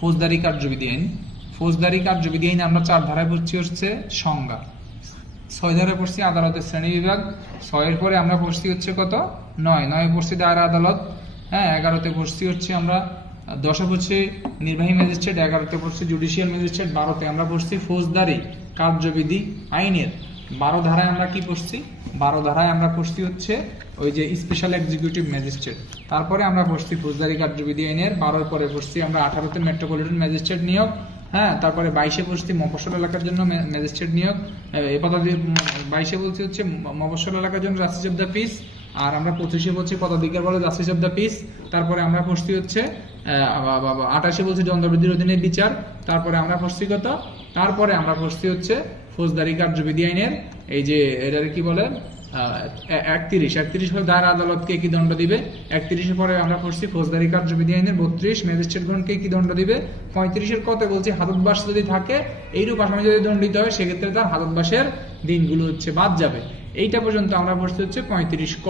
ফৌজদারি কার্যবিধি আইন। ফৌজদারি কার্যবিধি আইন আমরা 4 ধারায় পড়ছি হচ্ছে সংজ্ঞা, 6 ধারায় পড়ছি আদালতের শ্রেণী বিভাগ, 6 এর পরে আমরা পড়ছি হচ্ছে কত 9 পড়ছি দায়রা আদালত, হ্যাঁ 11তে পড়ছি হচ্ছে আমরা 10 পড়ছি নির্বাহী ম্যাজিস্ট্রেট, 11তে পড়ছি জুডিশিয়াল ম্যাজিস্ট্রেট, 12তে আমরা পড়ছি ফৌজদারি কার্যবিধি আইনের। 12 ধারায় আমরা কি পড়ছি, 12 ধারায় আমরা পড়ছি হচ্ছে ওই যে স্পেশাল এক্সিকিউটিভ ম্যাজিস্ট্রেট। তারপরে আমরা পড়ছি ফৌজদারি কার্যবিধি আইনের, 12 পরে পড়ছি আমরা 18তে মেট্রোপলিটন ম্যাজিস্ট্রেট নিয়োগ, হ্যাঁ তারপরে 22-এ পড়ছি মফস্বল এলাকার জন্য ম্যাজিস্ট্রেট নিয়োগ, এ পদাধিক 22-এ বলছি হচ্ছে মফস্বল এলাকার জন্য জাস্টিস অফ দ্য পিস, আর আমরা 25-এ বলছি পদাধিকার বলে জাস্টিস অফ দ্য পিস। তারপরে আমরা পড়ছি হচ্ছে 28-এ বলছি দণ্ডবিধির অধীনে বিচার। তারপরে আমরা পড়ছি কত, তারপরে আমরা পড়ছি হচ্ছে ফৌজদারি কার্যবিধি আইনের এই যে এটার কি বলে 31 পরে দায়রা আদালতকে কি দণ্ড দিবে, 31-এর পরে আমরা পড়ছি ফৌজদারি কার্যবিধি আইনের 32 ম্যাজিস্ট্রেটগণকে কি দণ্ড দিবে, 35-এর কত বলছি হাজতবাস যদি থাকে এইরূপ আসামি যদি দণ্ডিত হয় সেক্ষেত্রে তার হাজতবাসের দিনগুলো হচ্ছে বাদ যাবে। এইটা পর্যন্ত আমরা পড়ছি হচ্ছে 35 ক।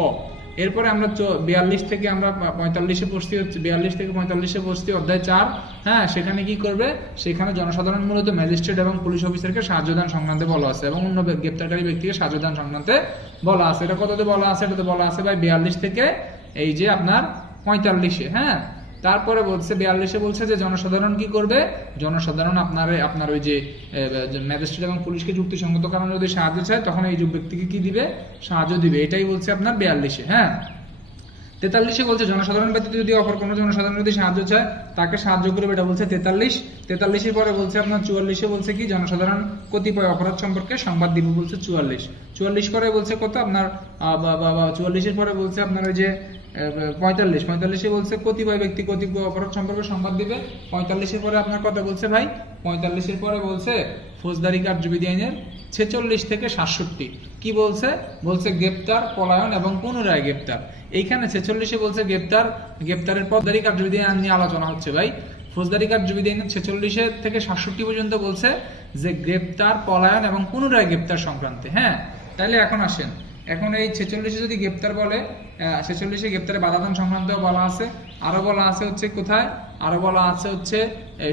এরপরে আমরা 42 থেকে আমরা 45-এ পড়ছি হচ্ছে 42 থেকে 45-এ পড়ছি অধ্যায় 4, হ্যাঁ সেখানে কি করবে, সেখানে জনসাধারণ মূলত ম্যাজিস্ট্রেট এবং পুলিশ অফিসারকে সাহায্য দান সংক্রান্তে বলা আছে এবং অন্য গ্রেপ্তারকারী ব্যক্তিকে সাহায্য দান সংক্রান্তে বলা আছে। এটা কততে বলা আছে, এটাতে বলা আছে ভাই 42 থেকে এই যে আপনার 45-এ, হ্যাঁ। তারপরে বলছে 42-এ বলছে যে জনসাধারণ কি করবে, জনসাধারণ আপনার ওই যে ম্যাজিস্ট্রেট এবং পুলিশকে যুক্তিসঙ্গত কারণে যদি সাহায্য চায় তখন এই ব্যক্তিকে কি দিবে, সাহায্য দিবে। এটাই বলছে আপনার 42-এ, হ্যাঁ। 43-এ বলছে জনসাধারণ ব্যতীত যদি অপর কোনো জনসাধারণ যদি সাহায্য চায় তাকে সাহায্য করবে, এটা বলছে 43-এর পরে বলছে আপনার 44-এ বলছে কি জনসাধারণ কতিপয় অপরাধ সম্পর্কে সংবাদ দিব, বলছে 44 পরে বলছে কত আপনার 44-এর পরে বলছে আপনার ওই যে 45-এ বলছে কতিপয় ব্যক্তি কতিপয় অপরাধ সম্পর্কে সংবাদ দিবে। 45-এর পরে আপনার কথা বলছে ভাই 45-এর পরে বলছে ফৌজদারি কার্যবিধি আইনের 46 থেকে 67 কি বলছে, বলছে গ্রেপ্তার, পলায়ন এবং পুনরায় গ্রেপ্তার। এইখানে 46-এ বলছে গ্রেপ্তারের ফৌজদারি কার্যবিধি আইন নিয়ে আলোচনা হচ্ছে ভাই। ফৌজদারি কার্যবিধি আইনের 46 থেকে 67 পর্যন্ত বলছে যে গ্রেপ্তার, পলায়ন এবং পুনরায় গ্রেপ্তার সংক্রান্তে, হ্যাঁ। তাহলে এখন আসেন, এখন এই 46-এ যদি গ্রেপ্তার বলে 46-এ গ্রেপ্তারে বাধাদান সংক্রান্ত বলা আছে, আরো বলা আছে হচ্ছে কোথায়, আরো বলা আছে হচ্ছে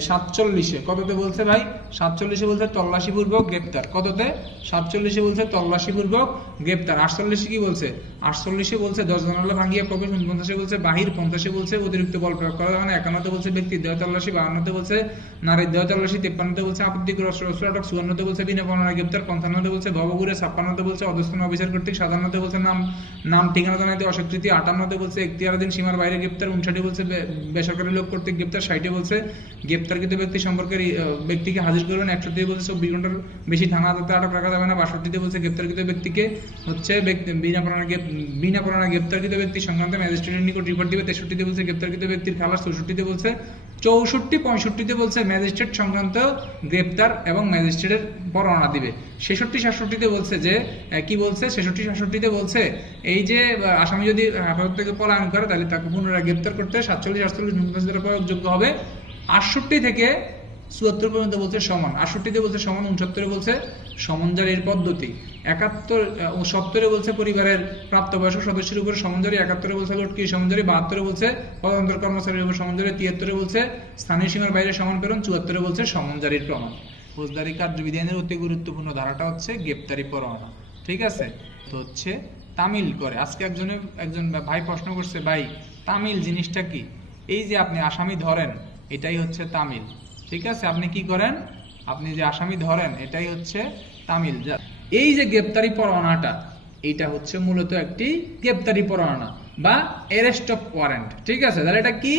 47-এ কততে বলছে ভাই, 47-এ বলছে তল্লাশিপূর্বক গ্রেপ্তার, কততে 47-এ বলছে তল্লাশিপূর্বক গ্রেপ্তার। 48-এ কি বলছে, 48-এ বলছে 10 জানালা ভাঙিয়ে প্রবেশ, 49-এ বলছে বাহির, 50-এ বলছে অতিরিক্ত বল প্রয়োগ করা যাবে না, 51-তে বলছে ব্যক্তির দেহ তল্লাশি, 52-তে বলছে নারীর দেহ তল্লাশি, 53-তে বলছে আপত্তিকর অস্ত্র আটক, 54-তে বলছে বিনা প্রমাণে গ্রেপ্তার, 55-তে বলছে ভবঘুরে, 56-তে বলছে অধস্তন অফিসার কর্তৃক, 57-তে বলছে নাম ঠিকানা জানাইতে অস্বীকৃতি, 58-তে বলছে এখতিয়ারাধীন সীমার বাইরে গ্রেপ্তার, 59-এ বলছে বেসরকারি লোক কর্তৃক গ্রেপ্তার, 60-এ বলছে গ্রেপ্তারকৃত ব্যক্তি সম্পর্কে ব্যক্তিকে হাজির করবেন, 61-তে বলছে 24 ঘন্টার বেশি থানা আদালতে আটক রাখা যাবে না, 62-তে বলছে গ্রেপ্তারকৃত ব্যক্তিকে হচ্ছে বিনা প্রমাণে গ্রেপ্তারকৃত ব্যক্তি সংক্রান্ত ম্যাজিস্ট্রেটের নিকট রিপোর্ট দিবে, 63-তে বলছে গ্রেপ্তারকৃত ব্যক্তির খালাস, 64-তে বলছে 65-তে বলছে ম্যাজিস্ট্রেট সংক্রান্ত গ্রেপ্তার এবং ম্যাজিস্ট্রেটের পরোয়ানা দিবে, 66-67-তে বলছে যে কি বলছে 66-67-তে বলছে এই যে আসামি যদি হেফাজত থেকে পলায়ন করে তাহলে তাকে পুনরায় গ্রেপ্তার করতে 47-48 দ্বারা প্রয়োগযোগ্য হবে। 68 থেকে 74 পর্যন্ত বলছে সমান, 68-তে বলছে সমান, 69-এ বলছে সমন জারির পদ্ধতি, 70-এ বলছে পরিবারের প্রাপ্তবয়স্ক সদস্যের উপর সমন জারি, 71-এ বলছে লটকি সমন জারি, 72-এ বলছে পদান্তর কর্মচারীর উপর সমন জারি, 73-এ বলছে স্থানীয় সীমার বাইরে সমন প্রেরণ, 74-এ বলছে সমন জারির প্রমাণ। ফৌজদারি কার্যবিধি আইনের অতি গুরুত্বপূর্ণ ধারাটা হচ্ছে গ্রেপ্তারি পরোয়ানা, ঠিক আছে। তো হচ্ছে তামিল করে আজকে একজন ভাই প্রশ্ন করছে, ভাই তামিল জিনিসটা কি? এই যে আপনি আসামি ধরেন এটাই হচ্ছে তামিল, ঠিক আছে। আপনি কি করেন, আপনি যে আসামি ধরেন এটাই হচ্ছে তামিল। এই যে গ্রেপ্তারি পরোয়ানাটা এটা হচ্ছে মূলত একটি গ্রেপ্তারি পরোয়ানা বা অ্যারেস্ট অফ ওয়ারেন্ট, ঠিক আছে। তাহলে এটা কি,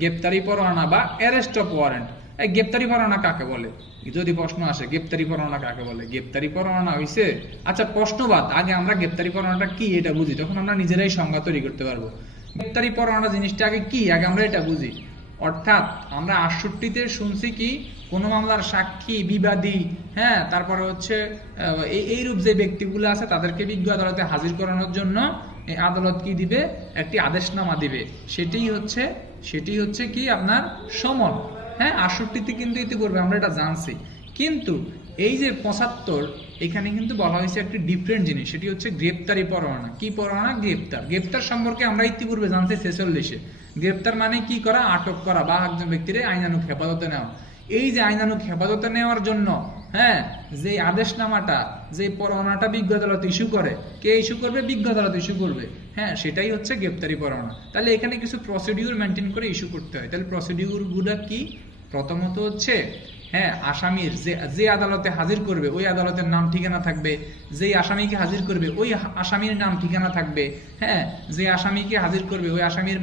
গ্রেপ্তারি পরোয়ানা বা অ্যারেস্ট অফ ওয়ারেন্ট। এই গ্রেপ্তারি পরোয়ানা কাকে বলে, যদি প্রশ্ন আসে গ্রেপ্তারি পরোয়ানা কাকে বলে, গ্রেপ্তারি পরোয়ানা হইছে, আচ্ছা প্রশ্নবাদ আগে আমরা গ্রেপ্তারি পরোয়ানাটা কি এটা বুঝি, তখন আমরা নিজেরাই সংজ্ঞা তৈরি করতে পারবো। গ্রেপ্তারি পরোয়ানা জিনিসটা আগে কি, আগে আমরা এটা বুঝি। অর্থাৎ আমরা 68-তে শুনছি কি কোনো মামলার সাক্ষী, বিবাদী, হ্যাঁ তারপরে হচ্ছে এইরূপ যে ব্যক্তিগুলো আছে তাদেরকে বিজ্ঞ আদালতে হাজির করানোর জন্য আদালত কি দিবে, একটি আদেশনামা দিবে, সেটি হচ্ছে কি আপনার সমন, হ্যাঁ। 68-তে কিন্তু ইতিপূর্বে আমরা এটা জানছি, কিন্তু এই যে 75 এখানে কিন্তু বলা হয়েছে একটি ডিফারেন্ট জিনিস, সেটি হচ্ছে গ্রেপ্তারি পরোয়ানা। কি পরোয়ানা? গ্রেপ্তার সম্পর্কে আমরা ইতিপূর্বে জানছি 46-এ, গ্রেপ্তার মানে কি করা? আটক করা বা একজন ব্যক্তির আইনানুগ হেফাজতে নেওয়া। এই যে আইনানুগ হেফাজতে নেওয়ার জন্য হ্যাঁ যে আদেশনামাটা, যে পরোয়ানাটা বিজ্ঞ আদালত ইস্যু করে, কে ইস্যু করবে? বিজ্ঞ আদালত ইস্যু করবে। হ্যাঁ, সেটাই হচ্ছে গ্রেপ্তারি পরোয়ানা। তাহলে এখানে কিছু প্রসিডিউর মেনটেন করে ইস্যু করতে হয়। তাহলে প্রসিডিউর গুলা কি? প্রথমত হচ্ছে হ্যাঁ আসামির যে আদালতে হাজির করবে ওই আদালতের নাম ঠিকানা থাকবে, যেই আসামিকে হাজির করবে ওই আসামির নাম ঠিকানা থাকবে। হ্যাঁ, যে আসামিকে হাজির করবে ওই আসামির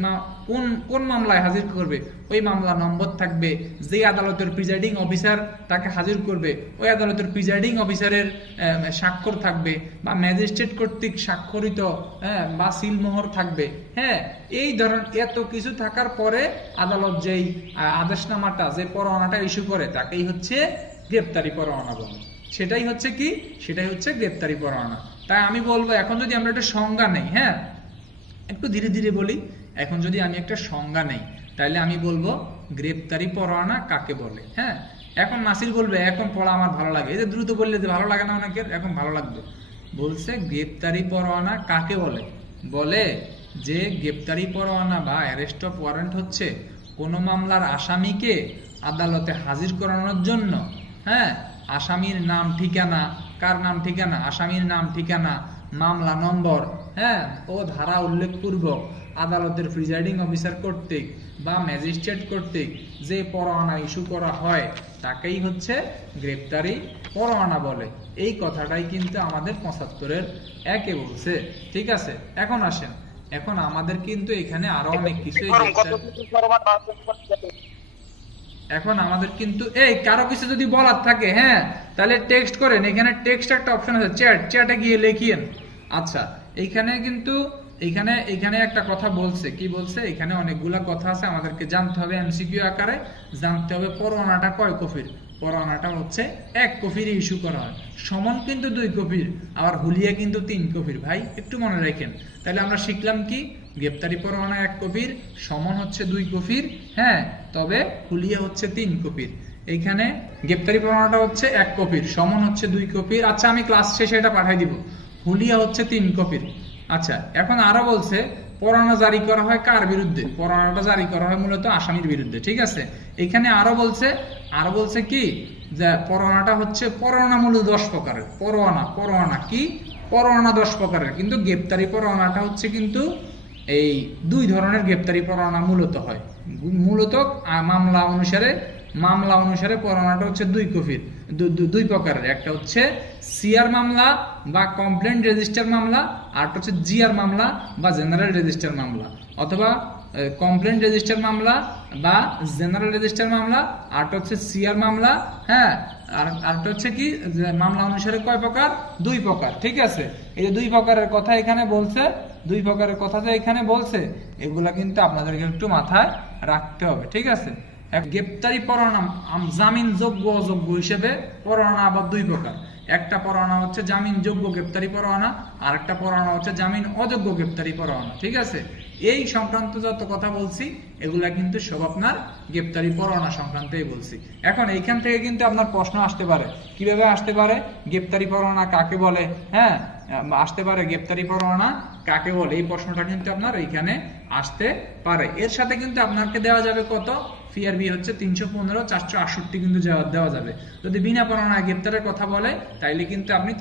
কোন মামলায় হাজির করবে ওই মামলা নম্বর থাকবে। যে আদালতের প্রিজাইডিং অফিসার তাকে হাজির করবে ওই আদালতের প্রিজাইডিং অফিসারের স্বাক্ষর থাকবে বা ম্যাজিস্ট্রেট কর্তৃক স্বাক্ষরিত বা সিলমোহর থাকবে। হ্যাঁ, এই ধরনের এত কিছু থাকার পরে আদালত যেই আদেশনামাটা, যে পরোয়ানাটা ইস্যু করে তাকেই হচ্ছে গ্রেপ্তারি পরোয়ানা বলে। সেটাই হচ্ছে কি? সেটাই হচ্ছে গ্রেপ্তারি পরোয়ানা। তাই আমি বলবো এখন যদি আমরা একটা সংজ্ঞা নেই, হ্যাঁ একটু ধীরে ধীরে বলি, এখন যদি আমি একটা সংজ্ঞা নেই তাহলে আমি বলবো গ্রেপ্তারি পরোয়ানা কাকে বলে। হ্যাঁ, এখন নাসির বলবে এখন পড়া আমার ভালো লাগে, এই যে দ্রুত বললে যে ভালো লাগে না অনেকের, এখন ভালো লাগবে। বলছে গ্রেপ্তারি পরোয়ানা কাকে বলে? বলে যে গ্রেপ্তারি পরোয়ানা বা অ্যারেস্ট অফ ওয়ারেন্ট হচ্ছে কোন মামলার আসামিকে আদালতে হাজির করানোর জন্য হ্যাঁ আসামির নাম ঠিকানা, কার নাম ঠিকানা? আসামির নাম ঠিকানা, মামলা নম্বর হ্যাঁ ও ধারা উল্লেখপূর্বক আদালতের প্রিজাইডিং অফিসার কর্তৃক বা ম্যাজিস্ট্রেট কর্তৃক যে পরোয়ানা ইস্যু করা হয় তাকেই হচ্ছে গ্রেপ্তারি পরোয়ানা বলে। এই কথাটাই কিন্তু আমাদের ৭৫-এর ১-এ বলছে। ঠিক আছে, এখন আসেন, এখন আমাদের কিন্তু এখানে আরো অনেক কিছু, এখন আমাদের কিন্তু এই কারো কিছু যদি বলার থাকে হ্যাঁ তাহলে টেক্সট করেন। এখানে টেক্সট একটা অপশন আছে, চ্যাটে গিয়ে লিখিয়েন। আচ্ছা, এইখানে কিন্তু এখানে একটা কথা বলছে, কি বলছে? এখানে অনেকগুলা কথা আছে, আমাদেরকে জানতে হবে এমসিকিউ আকারে। জানতে হবে পরোয়ানাটা কয় কপির। পরোয়ানাটা হচ্ছে ১ কপির ইস্যু করা হয়। সমন কিন্তু ২ কপির, আবার হুলিয়া কিন্তু ৩ কপির। ভাই একটু মনে রাখেন। তাহলে আমরা শিখলাম কি? গ্রেপ্তারি পরোয়ানা ১ কপির, সমন হচ্ছে ২ কপির, হ্যাঁ তবে হুলিয়া হচ্ছে ৩ কপির। এইখানে গ্রেপ্তারি পরোয়ানাটা হচ্ছে ১ কপির, সমন হচ্ছে ২ কপির। আচ্ছা, আমি ক্লাস শেষে এটা পাঠাই দিব। হুলিয়া হচ্ছে 3 কপির। আচ্ছা, এখন আরো বলছে পরোয়ানা জারি করা হয় কার বিরুদ্ধে? পরোয়ানাটা জারি করা হয় মূলত আসামির বিরুদ্ধে। ঠিক আছে, এখানে আরো বলছে কি যে পরোয়ানাটা হচ্ছে পরোয়ানা মূলত ১০ প্রকারের। পরোয়ানা কি? পরোয়ানা 10 প্রকারের, কিন্তু গ্রেপ্তারি পরোয়ানাটা হচ্ছে কিন্তু এই 2 ধরনের গ্রেপ্তারি পরোয়ানা মূলত হয়। মূলত মামলা অনুসারে পরোয়ানাটা হচ্ছে 2 প্রকারের। একটা হচ্ছে সিআর মামলা বা কমপ্লেন্ট রেজিস্টার মামলা, আর হচ্ছে জিআর মামলা বা জেনারেল রেজিস্টার মামলা, অথবা কমপ্লেন্ট রেজিস্টার মামলা বা জেনারেল রেজিস্টার মামলা, আর হচ্ছে সিআর মামলা। হ্যাঁ, আর হচ্ছে কি মামলা অনুসারে কয় প্রকার? 2 প্রকার। ঠিক আছে, এই যে 2 প্রকারের কথা এখানে বলছে, 2 প্রকারের কথা যে এখানে বলছে, এগুলা কিন্তু আপনাদেরকে একটু মাথায় রাখতে হবে। ঠিক আছে, গ্রেপ্তারি পরোয়ানা জামিনযোগ্য অযোগ্য হিসেবে পরোয়ানা আবার 2 প্রকার। একটা পরোয়ানা হচ্ছে জামিনযোগ্য গ্রেপ্তারি পরোয়ানা, আর একটা পরোয়ানা হচ্ছে জামিন অযোগ্য গ্রেপ্তারি পরোয়ানা। ঠিক আছে, এই সংক্রান্ত যত কথা বলছি এগুলা কিন্তু সব আপনার গ্রেপ্তারি পরোয়ানা সংক্রান্তই বলছি। এখন এইখান থেকে কিন্তু আপনার প্রশ্ন আসতে পারে, কিভাবে আসতে পারে? গ্রেপ্তারি পরোয়ানা কাকে বলে? হ্যাঁ, আসতে পারে গ্রেপ্তারি পরোয়ানা কাকে বলে, এই প্রশ্নটা কিন্তু আপনার এইখানে আসতে পারে। এর সাথে কিন্তু আপনাকে দেওয়া যাবে কত? পিআরবি হচ্ছে 315, 468 কিন্তু দেওয়া যাবে। যদি বিনা পরোয়ানায় গ্রেপ্তারের কথা বলে তাইলে কিন্তু আপনি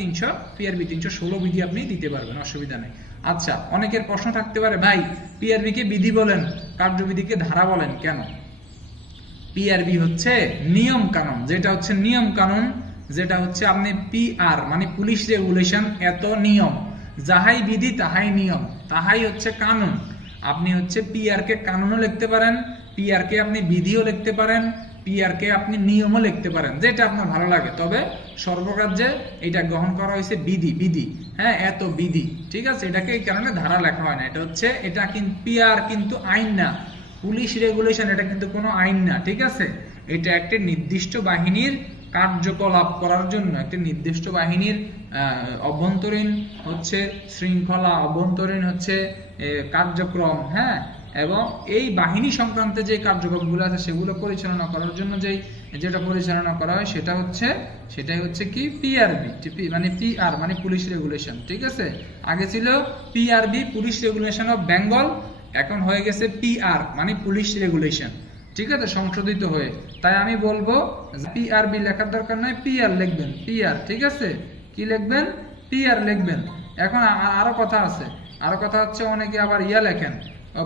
পিআরবি 316 বিধি আপনি দিতে পারবেন, অসুবিধা নেই। আচ্ছা, অনেকের প্রশ্ন থাকতে পারে ভাই পিআরবি কে বিধি বলেন, কার্যবিধিকে ধারা বলেন কেন? পিআরবি হচ্ছে নিয়ম কানুন, যেটা হচ্ছে নিয়ম কানুন, যেটা হচ্ছে আপনি পিআর মানে পুলিশ রেগুলেশন, এত নিয়ম, যাহাই বিধি তাহাই নিয়ম, তাহাই হচ্ছে কানুন। আপনি হচ্ছে পিআর কে কানুনও লিখতে পারেন, পিআর কে আপনি বিধিও লিখতে পারেন, পিআর কে আপনি নিয়মও লিখতে পারেন, যেটা আপনার ভালো লাগে। তবে সর্বকার্যে এটা গ্রহণ করা হয়েছে বিধি। হ্যাঁ, এত বিধি। ঠিক আছে, এটাকে এই কারণে ধারা লেখা হয় না। এটা কিন্তু পিআর কিন্তু আইন না, পুলিশ রেগুলেশন এটা কিন্তু কোনো আইন না। ঠিক আছে, এটা একটা নির্দিষ্ট বাহিনীর কার্যকলাপ করার জন্য, একটা নির্দিষ্ট বাহিনীর অভ্যন্তরীণ হচ্ছে শৃঙ্খলা, অভ্যন্তরীণ হচ্ছে কার্যক্রম, হ্যাঁ, এবং এই বাহিনী সংক্রান্ত যে কার্যক্রমগুলো আছে সেগুলো পরিচালনা করার জন্য যেটা পরিচালনা করা হয় সেটাই হচ্ছে কি পিআরবি, মানে পিআর মানে পুলিশ রেগুলেশন। ঠিক আছে, আগে ছিল PRB police regulation of Bengal, এখন হয়ে গেছে পিআর মানে পুলিশ রেগুলেশন, ঠিক আছে, সংশোধিত হয়ে। তাই আমি বলবো পিআরবি লেখার দরকার নাই, পিআর লিখবেন, পিআর, ঠিক আছে, কি লিখবেন, পিআর লিখবেন। এখন আরো কথা আছে, আরো কথা হচ্ছে অনেকে আবার ইয়া লেখেন,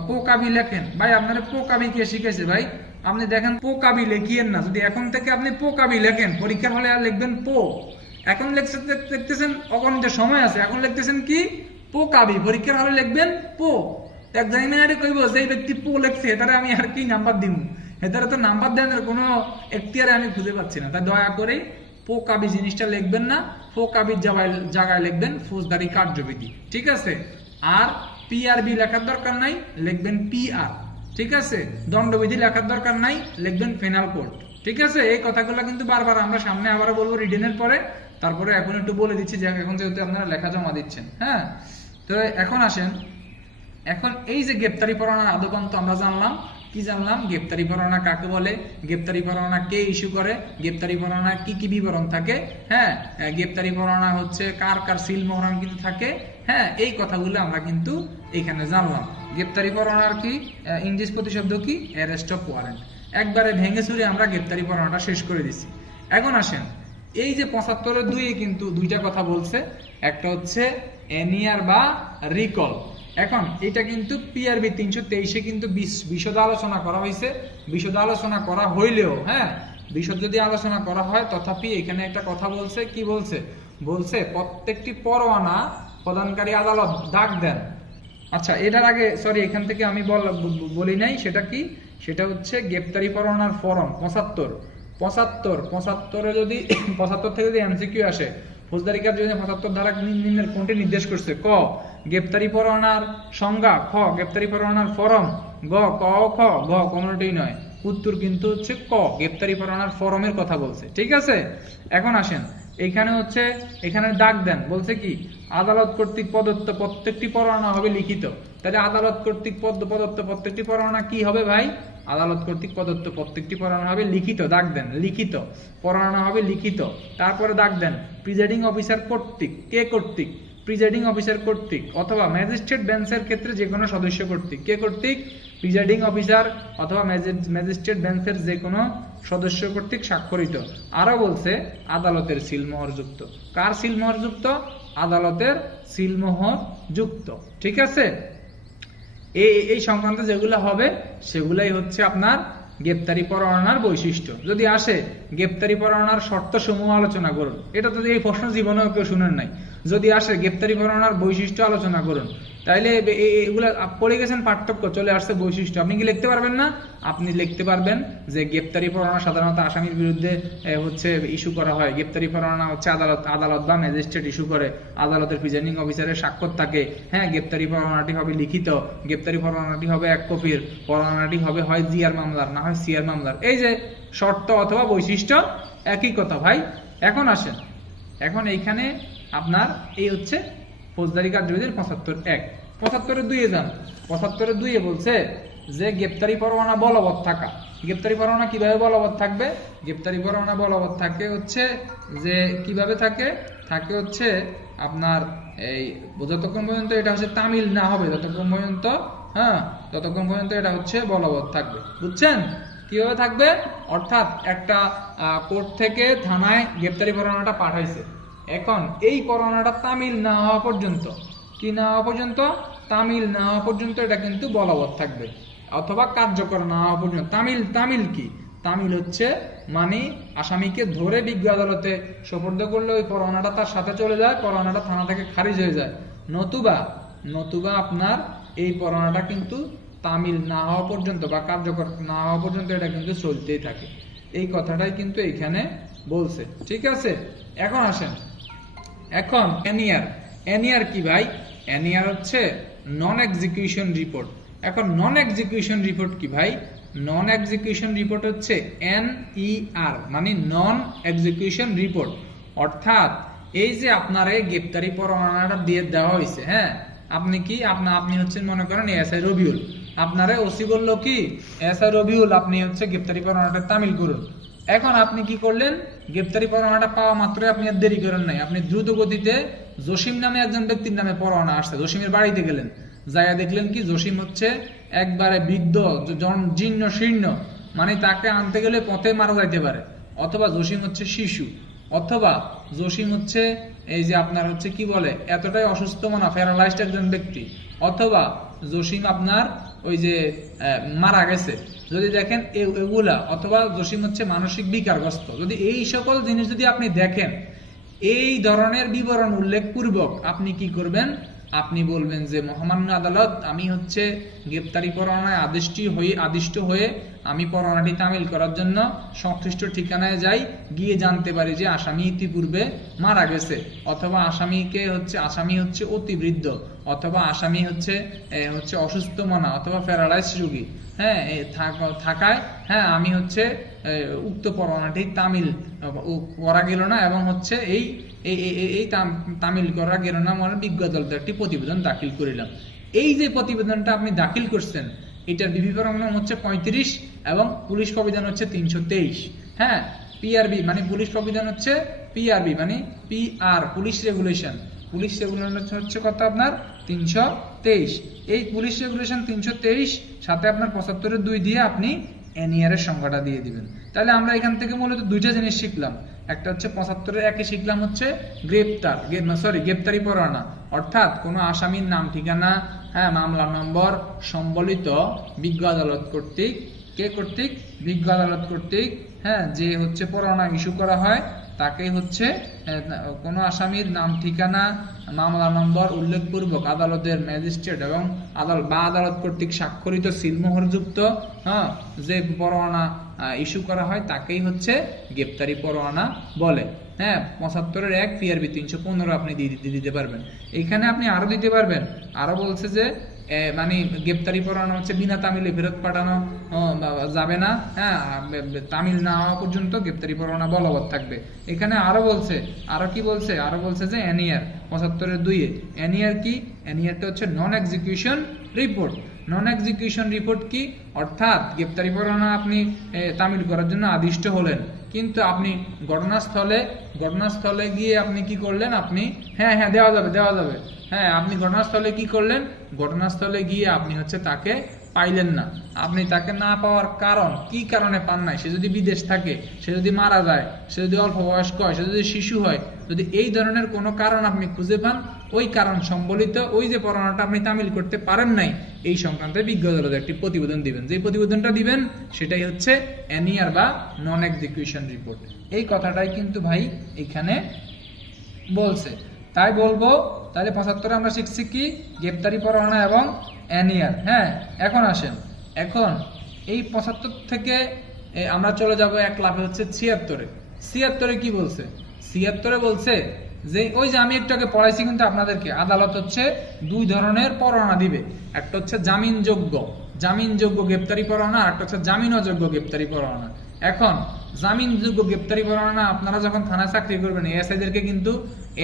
পোকাবি লেখেন। ভাই আপনারা পোকাবি কে শিখেছে ভাই? আপনি দেখেন পোকাবি লেখিয়েন না, যদি এখন থেকে আপনি পোকাবি লেখেন পরীক্ষার হলে আর লিখবেন পো। এখন লিখতেছেন অগণিত সময় আছে, এখন লিখতেছেন কি পোকাবি, পরীক্ষার হলে লিখবেন পো। এক্সামিনারে কইব যে ব্যক্তি পো লিখছে তারা আমি আর কি নাম্বার দিব, এটারে তো নাম্বার দেওয়ার কোনো এখতিয়ারে আমি খুঁজে পাচ্ছি না। তাই দয়া করে পোকাবি জিনিসটা লিখবেন না, পোকাবির জায়গায় লিখবেন ফৌজদারি কার্যবিধি, ঠিক আছে। আর পিআরবি লেখার দরকার নাই, লিখবেন পিআর, ঠিক আছে। দণ্ডবিধি লেখার দরকার নাই, লিখবেন পেনাল কোড, ঠিক আছে। এই কথাগুলো কিন্তু বারবার আমরা সামনে আবার বলবো রিডেনের পরে, তারপরে এখন একটু বলে দিচ্ছি যে এখন যেহেতু আপনারা লেখা জমা দিচ্ছেন, হ্যাঁ। তো এখন আসেন, এখন এই যে গ্রেপ্তারি পরোয়ানার আদপান্ত আমরা জানলাম, কি জানলাম, গ্রেপ্তারি পরোয়ানা কাকে বলে, গ্রেপ্তারি পরোয়ানা কে ইস্যু করে, গ্রেপ্তারি পরোয়ানা কি কি বিবরণ থাকে, হ্যাঁ, গ্রেপ্তারি পরোয়ানা হচ্ছে কার কার সিল মোহর কিন্তু থাকে, হ্যাঁ, এই কথাগুলো আমরা কিন্তু এখানে জানলাম। গ্রেপ্তারি পরোয়ানার কি ইংরেজি প্রতিশব্দ কি, অ্যারেস্ট অফ ওয়ারেন্ট। একবারে ভেঙে চুরে আমরা গ্রেপ্তারি পরোয়ানাটা শেষ করে দিছি। এখন আসেন, এই যে 75-2 কিন্তু দুইটা কথা বলছে, একটা হচ্ছে এনিয়ার বা রিকল। এখন এটা কিন্তু পিআরবি 323-এ কিন্তু বিশদ আলোচনা করা হয়েছে, বিশদ আলোচনা করা হইলেও, হ্যাঁ, বিশদ যদি আলোচনা করা হয় তথাপি এখানে একটা কথা বলছে, কি বলছে, বলছে প্রত্যেকটি পরোয়ানা প্রদানকারী আদালত ডাক দেন। আচ্ছা, এটার আগে সরি, এখান থেকে আমি বলি নাই, সেটা কি, সেটা হচ্ছে গ্রেপ্তারি পরোয়ানার ফরম 75 যদি 75 থেকে যদি এমসিকিউ আসে, ফৌজদারি কার্য 75 ধারা নিম্নের কোনটি নির্দেশ করছে, ক গ্রেপ্তারি পরোয়ানার সংজ্ঞা, খ গ্রেপ্তারি পরোয়ানার ফরম, গ ক খ, গ কোনটাই নয়, উত্তর কিন্তু হচ্ছে ক গ্রেপ্তারি পরোয়ানার ফরমের কথা বলছে, ঠিক আছে। এখন আসেন, এখানে হচ্ছে এখানে ডাক দেন বলছে কি, আদালত কর্তৃক প্রদত্ত প্রত্যেকটি পরোয়ানা হবে লিখিত। তাহলে আদালত কর্তৃক প্রদত্ত প্রত্যেকটি পরোয়ানা কি হবে ভাই, আদালত কর্তৃক প্রদত্ত প্রত্যেকটি পরোয়ানা হবে লিখিত, ডাক দেন লিখিত, পরোয়ানা হবে লিখিত। তারপরে ডাক দেন প্রিজাইডিং অফিসার কর্তৃক, কে কর্তৃক, প্রিজাইডিং অফিসার কর্তৃক, অথবা ম্যাজিস্ট্রেট বেঞ্চের ক্ষেত্রে যে কোনো সদস্য কর্তৃক, কে কর্তৃক, প্রিজাইডিং অফিসার অথবা ম্যাজিস্ট্রেট বেঞ্চের যে কোনো সদস্য কর্তৃক স্বাক্ষরিত। আরো বলছে আদালতের সিলমোহর যুক্ত, কার সিলমোহর যুক্ত, আদালতের সিলমোহর যুক্ত, ঠিক আছে। এই সংক্রান্ত যেগুলো হবে সেগুলাই হচ্ছে আপনার গ্রেপ্তারি পরোয়ানার বৈশিষ্ট্য। যদি আসে গ্রেপ্তারি পরোয়ানার শর্ত সমূহ আলোচনা করুন, এটা তো এই প্রশ্ন জীবনেও কেউ শুনেন নাই, যদি আসে গ্রেপ্তারি পরোয়ানার বৈশিষ্ট্য আলোচনা করুন, তাইলে এগুলা পড়ে গেছেন পার্থক্য, চলে আসছে বৈশিষ্ট্য, আপনি কি লিখতে পারবেন না, আপনি লিখতে পারবেন যে গ্রেপ্তারি পরোয়ানা সাধারণত আসামির বিরুদ্ধে হচ্ছে ইস্যু করা হয়, গ্রেপ্তারি পরোয়ানা হচ্ছে আদালত বা ম্যাজিস্ট্রেট ইস্যু করে, আদালতের প্রিজাইডিং অফিসারের স্বাক্ষর থাকে, হ্যাঁ, গ্রেপ্তারি পরোয়ানাটি হবে লিখিত, গ্রেপ্তারি পরোয়ানাটি হবে 1 কপির, পরোয়ানাটি হবে হয় জিআর মামলার, না হয় সিআর মামলার। এই যে শর্ত অথবা বৈশিষ্ট্য একই কথা ভাই। এখন আসেন, এখন এইখানে আপনার এই হচ্ছে ফৌজদারি কার্যবিধির 75-1। 75-2 যান, 75-2 বলছে যে গ্রেপ্তারি পরোয়ানা বলবৎ থাকা। গ্রেপ্তারি পরোয়ানা কিভাবে বলবৎ থাকবে, গ্রেপ্তারি পরোয়ানা বলবৎ থাকে হচ্ছে যে কিভাবে থাকে, হচ্ছে আপনার এই যতক্ষণ পর্যন্ত এটা হচ্ছে তামিল না হবে ততক্ষণ পর্যন্ত, হ্যাঁ, ততক্ষণ পর্যন্ত এটা হচ্ছে বলবৎ থাকবে, বুঝছেন কিভাবে থাকবে। অর্থাৎ একটা কোর্ট থেকে থানায় গ্রেপ্তারি পরোয়ানাটা পাঠাইছে, এখন এই পরোয়ানাটা তামিল না হওয়া পর্যন্ত, কি না হওয়া পর্যন্ত, তামিল না হওয়া পর্যন্ত এটা কিন্তু বলবৎ থাকবে, অথবা কার্যকর না হওয়া পর্যন্ত। তামিল কি, তামিল হচ্ছে মানে আসামিকে ধরে বিজ্ঞ আদালতে সোপর্দ করলে ওই পরোয়ানাটা তার সাথে চলে যায়, পরোয়ানাটা থানা থেকে খারিজ হয়ে যায়। নতুবা আপনার এই পরোয়ানাটা কিন্তু তামিল না হওয়া পর্যন্ত বা কার্যকর না হওয়া পর্যন্ত এটা কিন্তু চলতেই থাকে। এই কথাটাই কিন্তু এখানে বলছে, ঠিক আছে। এখন আসেন, এখন এনিয়ার কি ভাই, এনিয়ার হচ্ছে নন এক্সিকিউশন রিপোর্ট। এখন নন এক্সিকিউশন রিপোর্ট কি ভাই, নন এক্সিকিউশন রিপোর্ট হচ্ছে NER মানে নন এক্সিকিউশন রিপোর্ট। অর্থাৎ এই যে আপনার এই গ্রেপ্তারি পরোয়ানাটা দিয়ে দেওয়া হয়েছে, হ্যাঁ, আপনি কি আপনি হচ্ছেন মনে করেন এসআই রবিউল, আপনারে ওসি বললো কি এসআই রবিউল আপনি হচ্ছে গ্রেপ্তারি পরোয়ানাটা তামিল করুন। এখন আপনি কি করলেন, গ্রেপ্তারি পরোয়ানাটা পাওয়া মাত্রই আপনি আর দেরি করেন নাই, আপনি দ্রুত গতিতে জসিম নামে একজন ব্যক্তির নামে পরোয়ানা আসছে, জসিমের বাড়িতে গেলেন, যাইয়া দেখলেন কি জসিম হচ্ছে একবারে বৃদ্ধ, জীর্ণ শীর্ণ, মানে তাকে আনতে গেলে পথে মারা যাইতে পারে, অথবা জসিম হচ্ছে শিশু, অথবা জসিম হচ্ছে এই যে আপনার হচ্ছে কি বলে এতটাই অসুস্থ মনা, প্যারালাইজড একজন ব্যক্তি, অথবা জসিম আপনার ওই যে মারা গেছে, যদি দেখেন এগুলা, অথবা জসিম হচ্ছে মানসিক বিকারগ্রস্ত, যদি এই সকল জিনিস যদি আপনি দেখেন, এই ধরনের বিবরণ উল্লেখ পূর্বক আপনি কি করবেন, আপনি বলবেন যে মহামান্য আদালত, আমি হচ্ছে গ্রেপ্তারি পরোয়ানায় আদিষ্ট হয়ে আমি পরোয়ানাটি তামিল করার জন্য সংশ্লিষ্ট ঠিকানায় যাই, গিয়ে জানতে পারি যে আসামি ইতিপূর্বে মারা গেছে, অথবা আসামি হচ্ছে অতি বৃদ্ধ, অথবা আসামি হচ্ছে অসুস্থ মনা, অথবা প্যারালাইজ রোগী, হ্যাঁ থাকায় হ্যাঁ আমি হচ্ছে উক্ত পরোয়ানাটি তামিল করা গেল না, এবং হচ্ছে এই তামিল করা গেল না, মানে বিজ্ঞ আদালতে একটি প্রতিবেদন দাখিল করিলাম। এই যে প্রতিবেদনটা আপনি দাখিল করছেন, এটার বিধি পরোয়ানা হচ্ছে 35 এবং পুলিশ প্রবিধান হচ্ছে 323। হ্যাঁ, পিআরবি মানে পুলিশ প্রবিধান হচ্ছে পিআরবি মানে পুলিশ রেগুলেশন হচ্ছে কত আপনার 323। এই পুলিশ রেগুলেশন 323 সাথে আপনার 75-2 দিয়ে আপনি এনিয়ারের সংখ্যাটা দিয়ে দিবেন। তাহলে আমরা এখান থেকে মূলত দুইটা জিনিস শিখলাম, একটা হচ্ছে 75-1 শিখলাম হচ্ছে গ্রেপ্তারি পরোয়ানা, অর্থাৎ কোনো আসামির নাম ঠিকানা, হ্যাঁ মামলা নম্বর সম্বলিত বিজ্ঞ আদালত কর্তৃক, বিজ্ঞ আদালত কর্তৃক, হ্যাঁ যে হচ্ছে পরোয়ানা ইস্যু করা হয় তাকে হচ্ছে কোনো আসামির নাম ঠিকানা, মামলা নম্বর উল্লেখপূর্বক আদালতের ম্যাজিস্ট্রেট এবং আদালত কর্তৃক স্বাক্ষরিত সিলমোহরযুক্ত যে পরোয়ানা ইস্যু করা হয় তাকেই হচ্ছে গ্রেপ্তারি পরোয়ানা বলে। হ্যাঁ, 75-1 পিআরবি 315 আপনি দিতে পারবেন। এখানে আপনি আরো দিতে পারবেন, আরো বলছে যে মানে গ্রেপ্তারি পরোয়ানা হচ্ছে বিনা তামিলে ফেরত পাঠানো যাবে না, হ্যাঁ তামিল না হওয়া পর্যন্ত গ্রেপ্তারি পরোয়ানা বলবৎ থাকবে। এখানে আরো বলছে যে এনিয়ার 75-2 এনিয়ার কি, এনিয়ারটা হচ্ছে নন এক্সিকিউশন রিপোর্ট কি, অর্থাৎ গ্রেপ্তারি পরোয়ানা আপনি তামিল করার জন্য আদিষ্ট হলেন, কিন্তু আপনি ঘটনাস্থলে গিয়ে আপনি কি করলেন, আপনি হ্যাঁ দেওয়া যাবে হ্যাঁ আপনি ঘটনাস্থলে কি করলেন, ঘটনাস্থলে গিয়ে আপনি হচ্ছে তাকে পাইলেন না। আপনি তাকে না পাওয়ার কারণ কি কারণে পান নাই, সে যদি বিদেশ থাকে, সে যদি মারা যায়, সে যদি অল্প বয়স্ক হয়, সে যদি শিশু হয়, যদি এই ধরনের কোনো কারণ আপনি খুঁজে পান, ওই কারণ সম্বলিত ওই যে পরোয়ানাটা আপনি তামিল করতে পারেন নাই, এই সংক্রান্তে বিজ্ঞ আদালতে একটি প্রতিবেদন দিবেন। যে প্রতিবেদনটা দিবেন সেটাই হচ্ছে এনিয়ার বা নন এক্সিকিউশন রিপোর্ট। এই কথাটাই কিন্তু ভাই এখানে বলছে, তাই বলবো তাহলে 75 আমরা শিখছি কি গ্রেপ্তারি পরোয়ানা এবং এনিয়ার। হ্যাঁ, এখন আসেন, এখন এই 75 থেকে আমরা চলে যাব 1 লাফে হচ্ছে 76-এ কি বলছে, 76-এ বলছে যে ওই যে আমি একটু আগে পড়াইছি কিন্তু আপনাদেরকে, আদালত হচ্ছে 2 ধরনের পরোয়ানা দিবে, একটা হচ্ছে জামিনযোগ্য গ্রেপ্তারি পরোয়ানা, আর একটা হচ্ছে জামিন অযোগ্য গ্রেপ্তারি পরোয়ানা। এখন জামিনযোগ্য গ্রেপ্তারি পরোয়ানা আপনারা যখন থানায় চাকরি করবেন, এএসআইদেরকে কিন্তু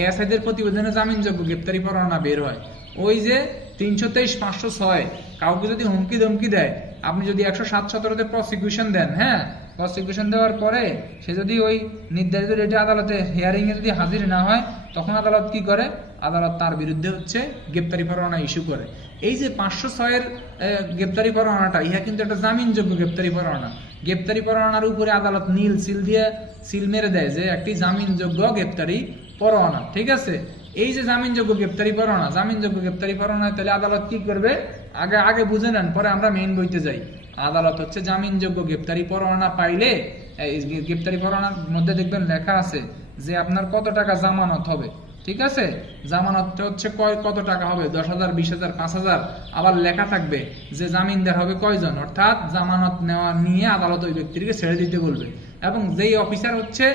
এএসআইদের প্রতিবেদনে জামিনযোগ্য গ্রেপ্তারি পরোয়ানা বের হয়। ওই যে 323-506 কাউকে যদি হুমকি ধমকি দেয়, আপনি যদি 107-17-তে প্রসিকিউশন দেন, হ্যাঁ প্রসিকিউশন দেওয়ার পরে সে যদি ওই নির্ধারিত ডেটে আদালতে হিয়ারিং এ যদি হাজির না হয়, তখন আদালত কি করে, আদালত তার বিরুদ্ধে হচ্ছে গ্রেপ্তারি পরোয়ানা ইস্যু করে। এই যে 506-এর গ্রেপ্তারি পরোয়ানাটা, ইহা কিন্তু একটা জামিনযোগ্য গ্রেপ্তারি পরোয়ানা। গ্রেপ্তারি পরোয়ানার উপরে আদালত নীল সিল মেরে দেয় যে একটি জামিনযোগ্য গ্রেপ্তারি পরোয়ানা, ঠিক আছে। এই যে জামিনযোগ্য গ্রেপ্তারি পরোয়ানা, তাহলে আদালত কি করবে, আগে বুঝে নেন, পরে আমরা মেইন বইতে যাই। আদালত হচ্ছে জামিনযোগ্য গ্রেপ্তারি পরোয়ানা পাইলে, গ্রেপ্তারি পরোয়ানার মধ্যে দেখবেন লেখা আছে যে আপনার কত টাকা জামানত হবে, ঠিক আছে। জামানতটা হচ্ছে কত টাকা হবে, 10,000, 20,000, 5,000। আবার লেখা থাকবে যে জামিনদার হবে কয়জন, অর্থাৎ জামানত নেওয়া নিয়ে আদালত ওই ব্যক্তিকে ছেড়ে দিতে বলবে। এবং যেই অফিসার হচ্ছে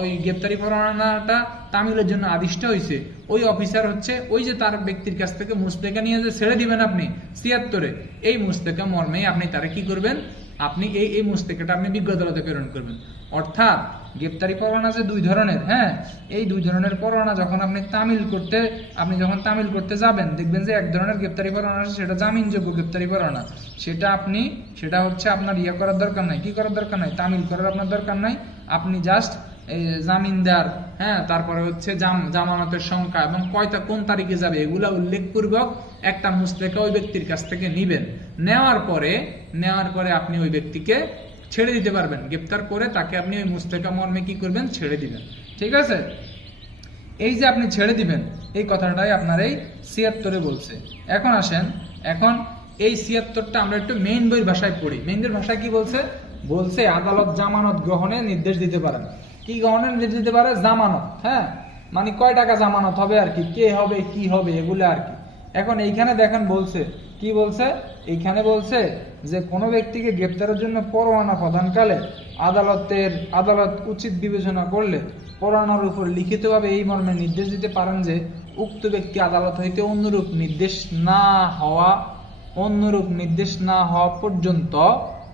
ওই গ্রেপ্তারি পরোয়ানাটা তামিলের জন্য আদিষ্ট হয়েছে, ওই অফিসার হচ্ছে ওই যে তার ব্যক্তির কাছ থেকে মুস্তেকা নিয়ে যে ছেড়ে দিবেন আপনি 76-এ, এই মুস্তেকা মর্মে আপনি তারা কি করবেন, আপনি এই মুস্তেকাটা আপনি বিজ্ঞ আদালতে প্রেরণ করবেন। অর্থাৎ গ্রেপ্তারি পরোয়ানা যে 2 ধরনের, হ্যাঁ এই 2 ধরনের পরোয়ানা যখন আপনি তামিল করতে যাবেন, দেখবেন যে এক ধরনের গ্রেপ্তারি পরোয়ানা আছে, সেটা জামিনযোগ্য গ্রেপ্তারি পরোয়ানা। সেটা হচ্ছে আপনার করার দরকার নাই, কি করার দরকার নাই, তামিল করার আপনার দরকার নাই। আপনি জাস্ট এই জামিনদার, হ্যাঁ, তারপরে হচ্ছে জামানতের সংখ্যা এবং কয়টা কোন তারিখে যাবে এগুলা উল্লেখপূর্বক একটা মুসলেকা ওই ব্যক্তির কাছ থেকে নিবেন। নেওয়ার পরে আপনি ওই ব্যক্তিকে ছেড়ে দিতে পারবেন। গ্রেপ্তার করে তাকে আপনি ওই মুসলেকা মর্মে কি করবেন, ছেড়ে দিবেন। ঠিক আছে, এই যে আপনি ছেড়ে দিবেন এই কথাটাই আপনার এই ৭৬ বলছে। এখন আসেন, এখন এই ৭৬টা আমরা একটু মেইন বইয়ের ভাষায় পড়ি। মেইন বইয়ের ভাষায় কি বলছে আদালত জামানত গ্রহণের নির্দেশ দিতে পারেন। কি গ্রহণের নির্দেশ দিতে পারে? জামানত। হ্যাঁ, মানে কয় টাকা জামানত হবে আর কি, কে হবে, কি হবে, এগুলো আর কি। এখন এইখানে দেখেন বলছে কি বলছে, এইখানে বলছে যে কোনো ব্যক্তিকে গ্রেপ্তারের জন্য পরোয়ানা প্রদানকালে আদালত উচিত বিবেচনা করলে পরোয়ানার উপর লিখিতভাবে এই মর্মে নির্দেশ দিতে পারেন যে উক্ত ব্যক্তি আদালত হইতে অন্যরূপ নির্দেশ না হওয়া পর্যন্ত,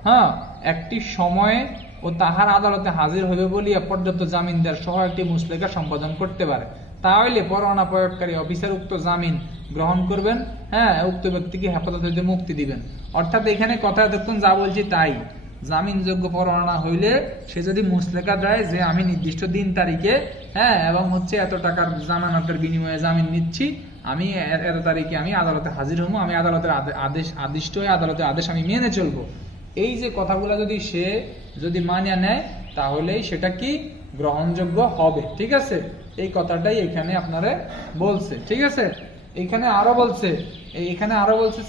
হ্যাঁ, একটি সময়ে ও তাহার আদালতে হাজির হইবে বলিয়া পর্যাপ্ত জামিনদার সহ একটি মুসলেকা সম্পাদন করতে পারে। তাহলে পরোয়ানা প্রয়োগকারী অফিসার উক্ত জামিন গ্রহণ করবেন, হ্যাঁ, উক্ত ব্যক্তিকে হেফাজত হইতে মুক্তি দিবেন। অর্থাৎ এখানে কথা এতক্ষণ যা বলছি তাই। জামিনযোগ্য পরোয়ানা হইলে সে যদি মুসলেকা দেয় যে আমি নির্দিষ্ট দিন তারিখে, হ্যাঁ, এবং হচ্ছে এত টাকার জামানতের বিনিময়ে জামিন নিচ্ছি, আমি এত তারিখে আমি আদালতে হাজির হবো, আমি আদালতের আদিষ্ট হয়ে আদালতের আদেশ আমি মেনে চলবো, এই যে কথাগুলো যদি মানিয়ে নেয় তাহলেই সেটা কি গ্রহণযোগ্য হবে। ঠিক আছে, এই কথাটাই এখানে আপনারা বলছে। ঠিক আছে, এখানে আরো বলছে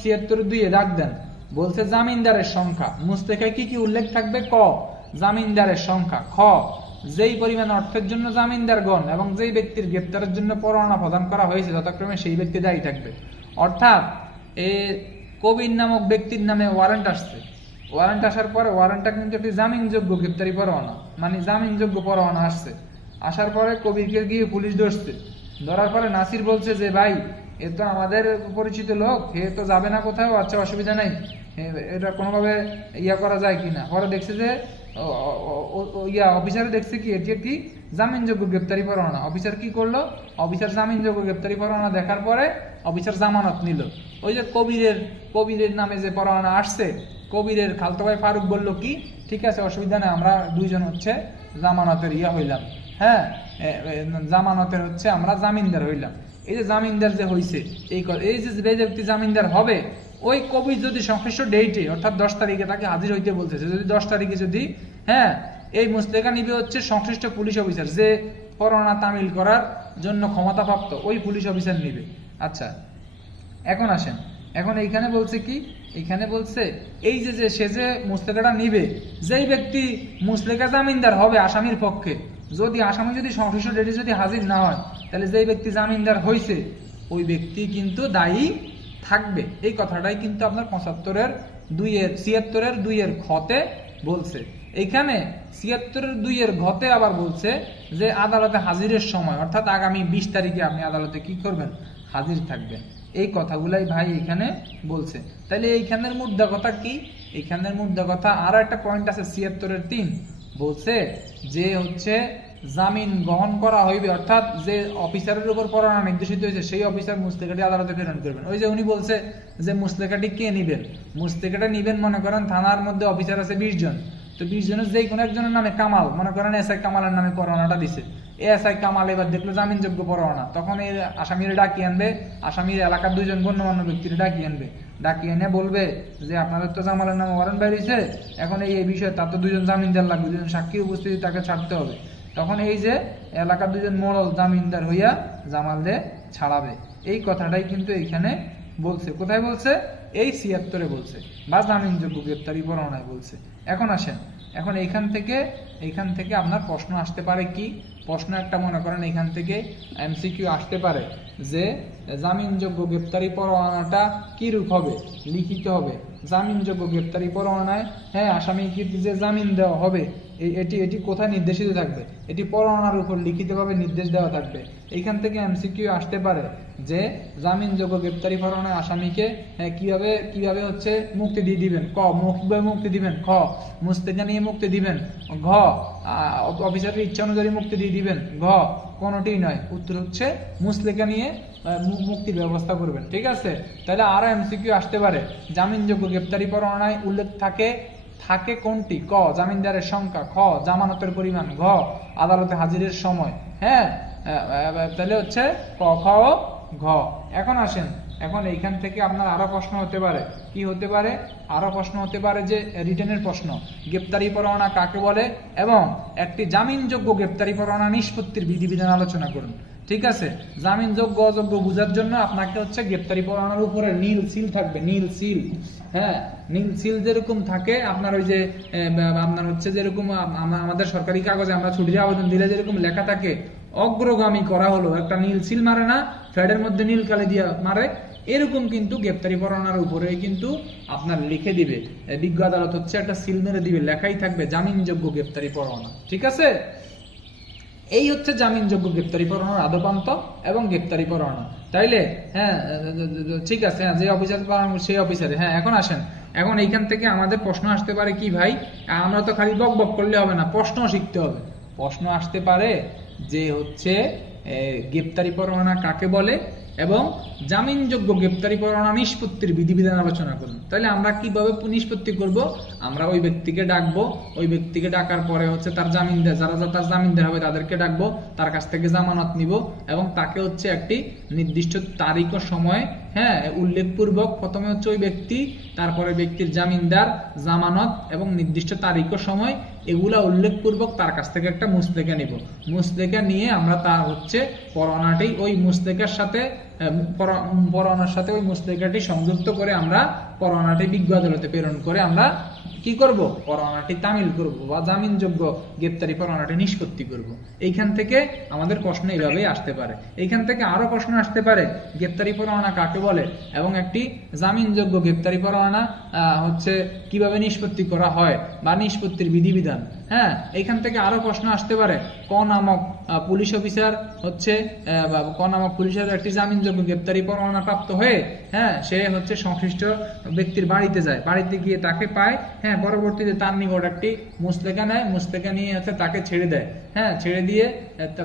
৭৬(২) ডাক দেন, বলছে জামিনদারের সংখ্যা। মুসলেকায় কি কি উল্লেখ থাকবে? ক, জামিনদারের সংখ্যা। খ, যেই পরিমাণ অর্থের জন্য জামিনদারগণ এবং যেই ব্যক্তির গ্রেপ্তারের জন্য পরোয়ানা প্রদান করা হয়েছে যথাক্রমে সেই ব্যক্তি দায়ী থাকবে। অর্থাৎ কবির নামক ব্যক্তির নামে ওয়ারেন্ট আসছে, ওয়ারেন্ট আসার পরে ওয়ারেন্টটা কিন্তু একটি জামিনযোগ্য গ্রেপ্তারি পরোয়ানা, মানে জামিনযোগ্য পরোয়ানা আসছে। আসার পরে কবিরকে গিয়ে পুলিশ ধরার পরে নাসির বলছে যে ভাই এ তো আমাদের পরিচিত লোক, এ তো যাবে না কোথাও, আচ্ছা অসুবিধা নাই, এটা কোনোভাবে করা যায় কিনা। পরে দেখছে যে অফিসার দেখছে কি এটি একটি জামিনযোগ্য গ্রেপ্তারি পরোয়ানা। অফিসার কি করলো? অফিসার জামিনযোগ্য গ্রেপ্তারি পরোয়ানা দেখার পরে অফিসার জামানত নিল। ওই যে কবিরের নামে যে পরোয়ানা আসছে, কবিরের খালতো ভাই ফারুক বলল কি ঠিক আছে অসুবিধা নেই, আমরা দুইজন হচ্ছে জামানতের হইলাম, হ্যাঁ, জামানতের হচ্ছে আমরা জামিনদার হইলাম। এই যে জামিনদার যে হইছে, এই যে ব্যক্তি জামিনদার হবে, ওই কবির যদি সংশ্লিষ্ট ডেটে অর্থাৎ 10 তারিখে তাকে হাজির হইতে বলতেছে, যদি 10 তারিখে যদি, হ্যাঁ, এই মুসলেকা নিবে হচ্ছে সংশ্লিষ্ট পুলিশ অফিসার, যে পরোয়ানা তামিল করার জন্য ক্ষমতাপ্রাপ্ত ওই পুলিশ অফিসার নিবে। আচ্ছা, এখন আসেন, এখন এইখানে বলছে কি, এইখানে বলছে এই যে সে যে মুসলেকাটা নিবে, যেই ব্যক্তি মুসলেকা জামিনদার হবে আসামির পক্ষে, যদি আসামি যদি সংশ্লিষ্ট ডেটে যদি হাজির না হয়, তাহলে যেই ব্যক্তি জামিনদার হয়েছে ওই ব্যক্তি কিন্তু দায়ী থাকবে। এই কথাটাই কিন্তু আপনার ৭৬(২) খতে বলছে। এইখানে ৭৬(২) ঘতে আবার বলছে যে আদালতে হাজিরের সময় অর্থাৎ আগামী ২০ তারিখে আপনি আদালতে কি করবেন, হাজির থাকবেন। এই কথাগুলাই ভাই এখানে বলছে। তাহলে এইখানের মুদ্রা কথা কি? এইখানের মুদ্রা কথা আরো একটা পয়েন্ট আছে ৭৬(৩) বলছে যে হচ্ছে জামিন গ্রহণ করা হইবে, অর্থাৎ যে অফিসারের উপর পরোয়ানা নির্দেশিত হয়েছে সেই অফিসার মুসলেকাটি আদালতে প্রেরণ করবেন। ওই যে উনি বলছে যে মুসলেকাটি কে নিবেন, মুসলেকাটা নিবেন মনে করেন থানার মধ্যে অফিসার আছে 20 জন, তো 20 জনের যে কোনো একজনের নামে কামাল, মনে করেন এসআই কামালের নামে পরোয়ানাটা দিছে, এসআই কামাল এবার দেখলো জামিনযোগ্য পরোয়ানা, তখন এই আসামির ডাকি আনবে, আসামির এলাকার 2 জন গণ্যমান্য ব্যক্তির ডাকি আনবে, ডাকি এনে বলবে যে আপনাদের তো জামালের নামে ওয়ারেন্ট বেরিয়েছে, এখন এই বিষয়ে তার তো 2 জন জামিনদার লাগবে, 2 জন সাক্ষী উপস্থিতি তাকে ছাড়তে হবে। তখন এই যে এলাকার 2 জন মোড়ল জামিনদার হইয়া জামালরে ছাড়াবে। এই কথাটাই কিন্তু এইখানে বলছে। কোথায় বলছে? এই ৭৬ বলছে, বা জামিনযোগ্য গ্রেপ্তারি পরোয়ানায় বলছে। এখন আসেন, এখন এইখান থেকে আপনার প্রশ্ন আসতে পারে কি? প্রশ্ন একটা মনে করেন এখান থেকে এমসিকিউ আসতে পারে যে জামিনযোগ্য গ্রেপ্তারি পরোয়ানাটা কি রূপ হবে? লিখিত হবে। জামিনযোগ্য গ্রেপ্তারি পরোয়ানায়, হ্যাঁ, আসামিকে যে জামিন দেওয়া হবে এটি কোথায় নির্দেশিত থাকবে? এটি পরোয়ানার উপর লিখিতভাবে নির্দেশ দেওয়া থাকবে। এইখান থেকে এমসিকিউ আসতে পারে যে জামিনযোগ্য গ্রেপ্তারি পরোয়ানায় আসামিকে কিভাবে হচ্ছে মুক্তি দিয়ে দিবেন। ক, মৌখিকভাবে মুক্তি দিবেন। খ, মুস্তেকা নিয়ে মুক্তি দিবেন। ঘ, অফিসারের ইচ্ছা অনুযায়ী মুক্তি দিয়ে দিবেন। ঘ, কোনটিই নয়। উত্তর হচ্ছে মুসলেকা নিয়ে মুক্তির ব্যবস্থা করবেন। ঠিক আছে, তাহলে আরো এমসিকিউ আসতে পারে জামিনযোগ্য গ্রেপ্তারি পরোয়ানায় উল্লেখ থাকে থাকে কোনটি? ক জামিনদারের সংখ্যা, খ জামানতের পরিমাণ, ঘ আদালতে হাজিরের সময়। হ্যাঁ, তাহলে হচ্ছে ক, খ ও ঘ। এখন আসেন, এখন এইখান থেকে আপনার আরো প্রশ্ন হতে পারে, কি হতে পারে? আরো প্রশ্ন হতে পারে যে রিটেনের প্রশ্ন, গ্রেপ্তারি পরোয়ানা কাকে বলে এবং একটি জামিনযোগ্য গ্রেপ্তারি পরোয়ানা নিষ্পত্তির বিধিবিধান আলোচনা করুন। ঠিক আছে, জামিনযোগ্য অযোগ্য বোঝার জন্য আপনাকে হচ্ছে গ্রেপ্তারি পরোয়ানার উপরে নীল সিল থাকবে, নীল সিল। হ্যাঁ, নীল সিল যেরকম থাকে আপনার ওই যে আপনার হচ্ছে যেরকম আমাদের সরকারি কাগজে আমরা ছুটির আবেদন দিলে যেরকম লেখা থাকে অগ্রগামী করা হলো, একটা নীল সিল মারে না, ফ্ল্যাটের মধ্যে নীল কালি দিয়ে মারে, এরকম কিন্তু গ্রেপ্তারি পরোয়ানার উপরে কিন্তু আপনার লিখে দিবে, বিজ্ঞ আদালত হচ্ছে একটা সিল মেরে দিবে, লেখাই থাকবে জামিনযোগ্য গ্রেপ্তারি পরোয়ানা। ঠিক আছে, এই হচ্ছে জামিনযোগ্য গ্রেপ্তারি পরোয়ানার আদপান্ত এবং গ্রেপ্তারি পরোয়ানা। তাইলে হ্যাঁ ঠিক আছে, হ্যাঁ যে অফিসার সেই অফিসারে। হ্যাঁ, এখন আসেন, এখন এইখান থেকে আমাদের প্রশ্ন আসতে পারে কি ভাই, আমরা তো খালি বক বক করলে হবে না, প্রশ্ন শিখতে হবে। প্রশ্ন আসতে পারে যে হচ্ছে গ্রেপ্তারি পরোয়ানা কাকে বলে এবং জামিনযোগ্য গ্রেপ্তারি পরোয়ানা নিষ্পত্তির বিধিবিধান আলোচনা করুন। তাহলে আমরা কিভাবে নিষ্পত্তি করব? আমরা ওই ব্যক্তিকে ডাকবো, ওই ব্যক্তিকে ডাকার পরে হচ্ছে তার জামিনদার, যারা তার জামিনদার হবে তাদেরকে ডাকবো, তার কাছ থেকে জামানত নিব এবং তাকে হচ্ছে একটি নির্দিষ্ট তারিখ ও সময়, হ্যাঁ উল্লেখপূর্বক, প্রথমে হচ্ছে ওই ব্যক্তি, তারপরে ব্যক্তির জামিনদার, জামানত এবং নির্দিষ্ট তারিখ ও সময়, এগুলা উল্লেখপূর্বক তার কাছ থেকে একটা মুসলেখা নিব। মুসলেখা নিয়ে আমরা তার হচ্ছে পরোয়ানাটি ওই মুসলেখার সাথে পরোয়ানার সাথে ওই মুসলেখাটি সংযুক্ত করে আমরা পরোয়ানাটি বিজ্ঞ আদালতে প্রেরণ করে আমরা কি করব? পরোয়ানাটি তামিল করব বা জামিনযোগ্য গ্রেপ্তারি পরোয়ানাটি নিষ্পত্তি করব। এইখান থেকে আমাদের প্রশ্ন এইভাবেই আসতে পারে। এইখান থেকে আরো প্রশ্ন আসতে পারে, গ্রেপ্তারি পরোয়ানা কাকে বলে এবং একটি জামিনযোগ্য গ্রেপ্তারি পরোয়ানা হচ্ছে কিভাবে নিষ্পত্তি করা হয় বা নিষ্পত্তির বিধিবিধান। হ্যাঁ, এইখান থেকে আরো প্রশ্ন আসতে পারে, ক নামক পুলিশ অফিসার হচ্ছে ক নামক পুলিশের একটি জামিনযোগ্য গ্রেপ্তারি পরোয়ানা প্রাপ্ত হয়ে, হ্যাঁ সে হচ্ছে সংশ্লিষ্ট ব্যক্তির বাড়িতে যায়, বাড়িতে গিয়ে তাকে পায়, হ্যাঁ পরবর্তীতে তার নিকট একটি মুসলেখা নেয়, মুসলেখা নিয়ে হচ্ছে তাকে ছেড়ে দেয়। হ্যাঁ, ছেড়ে দিয়ে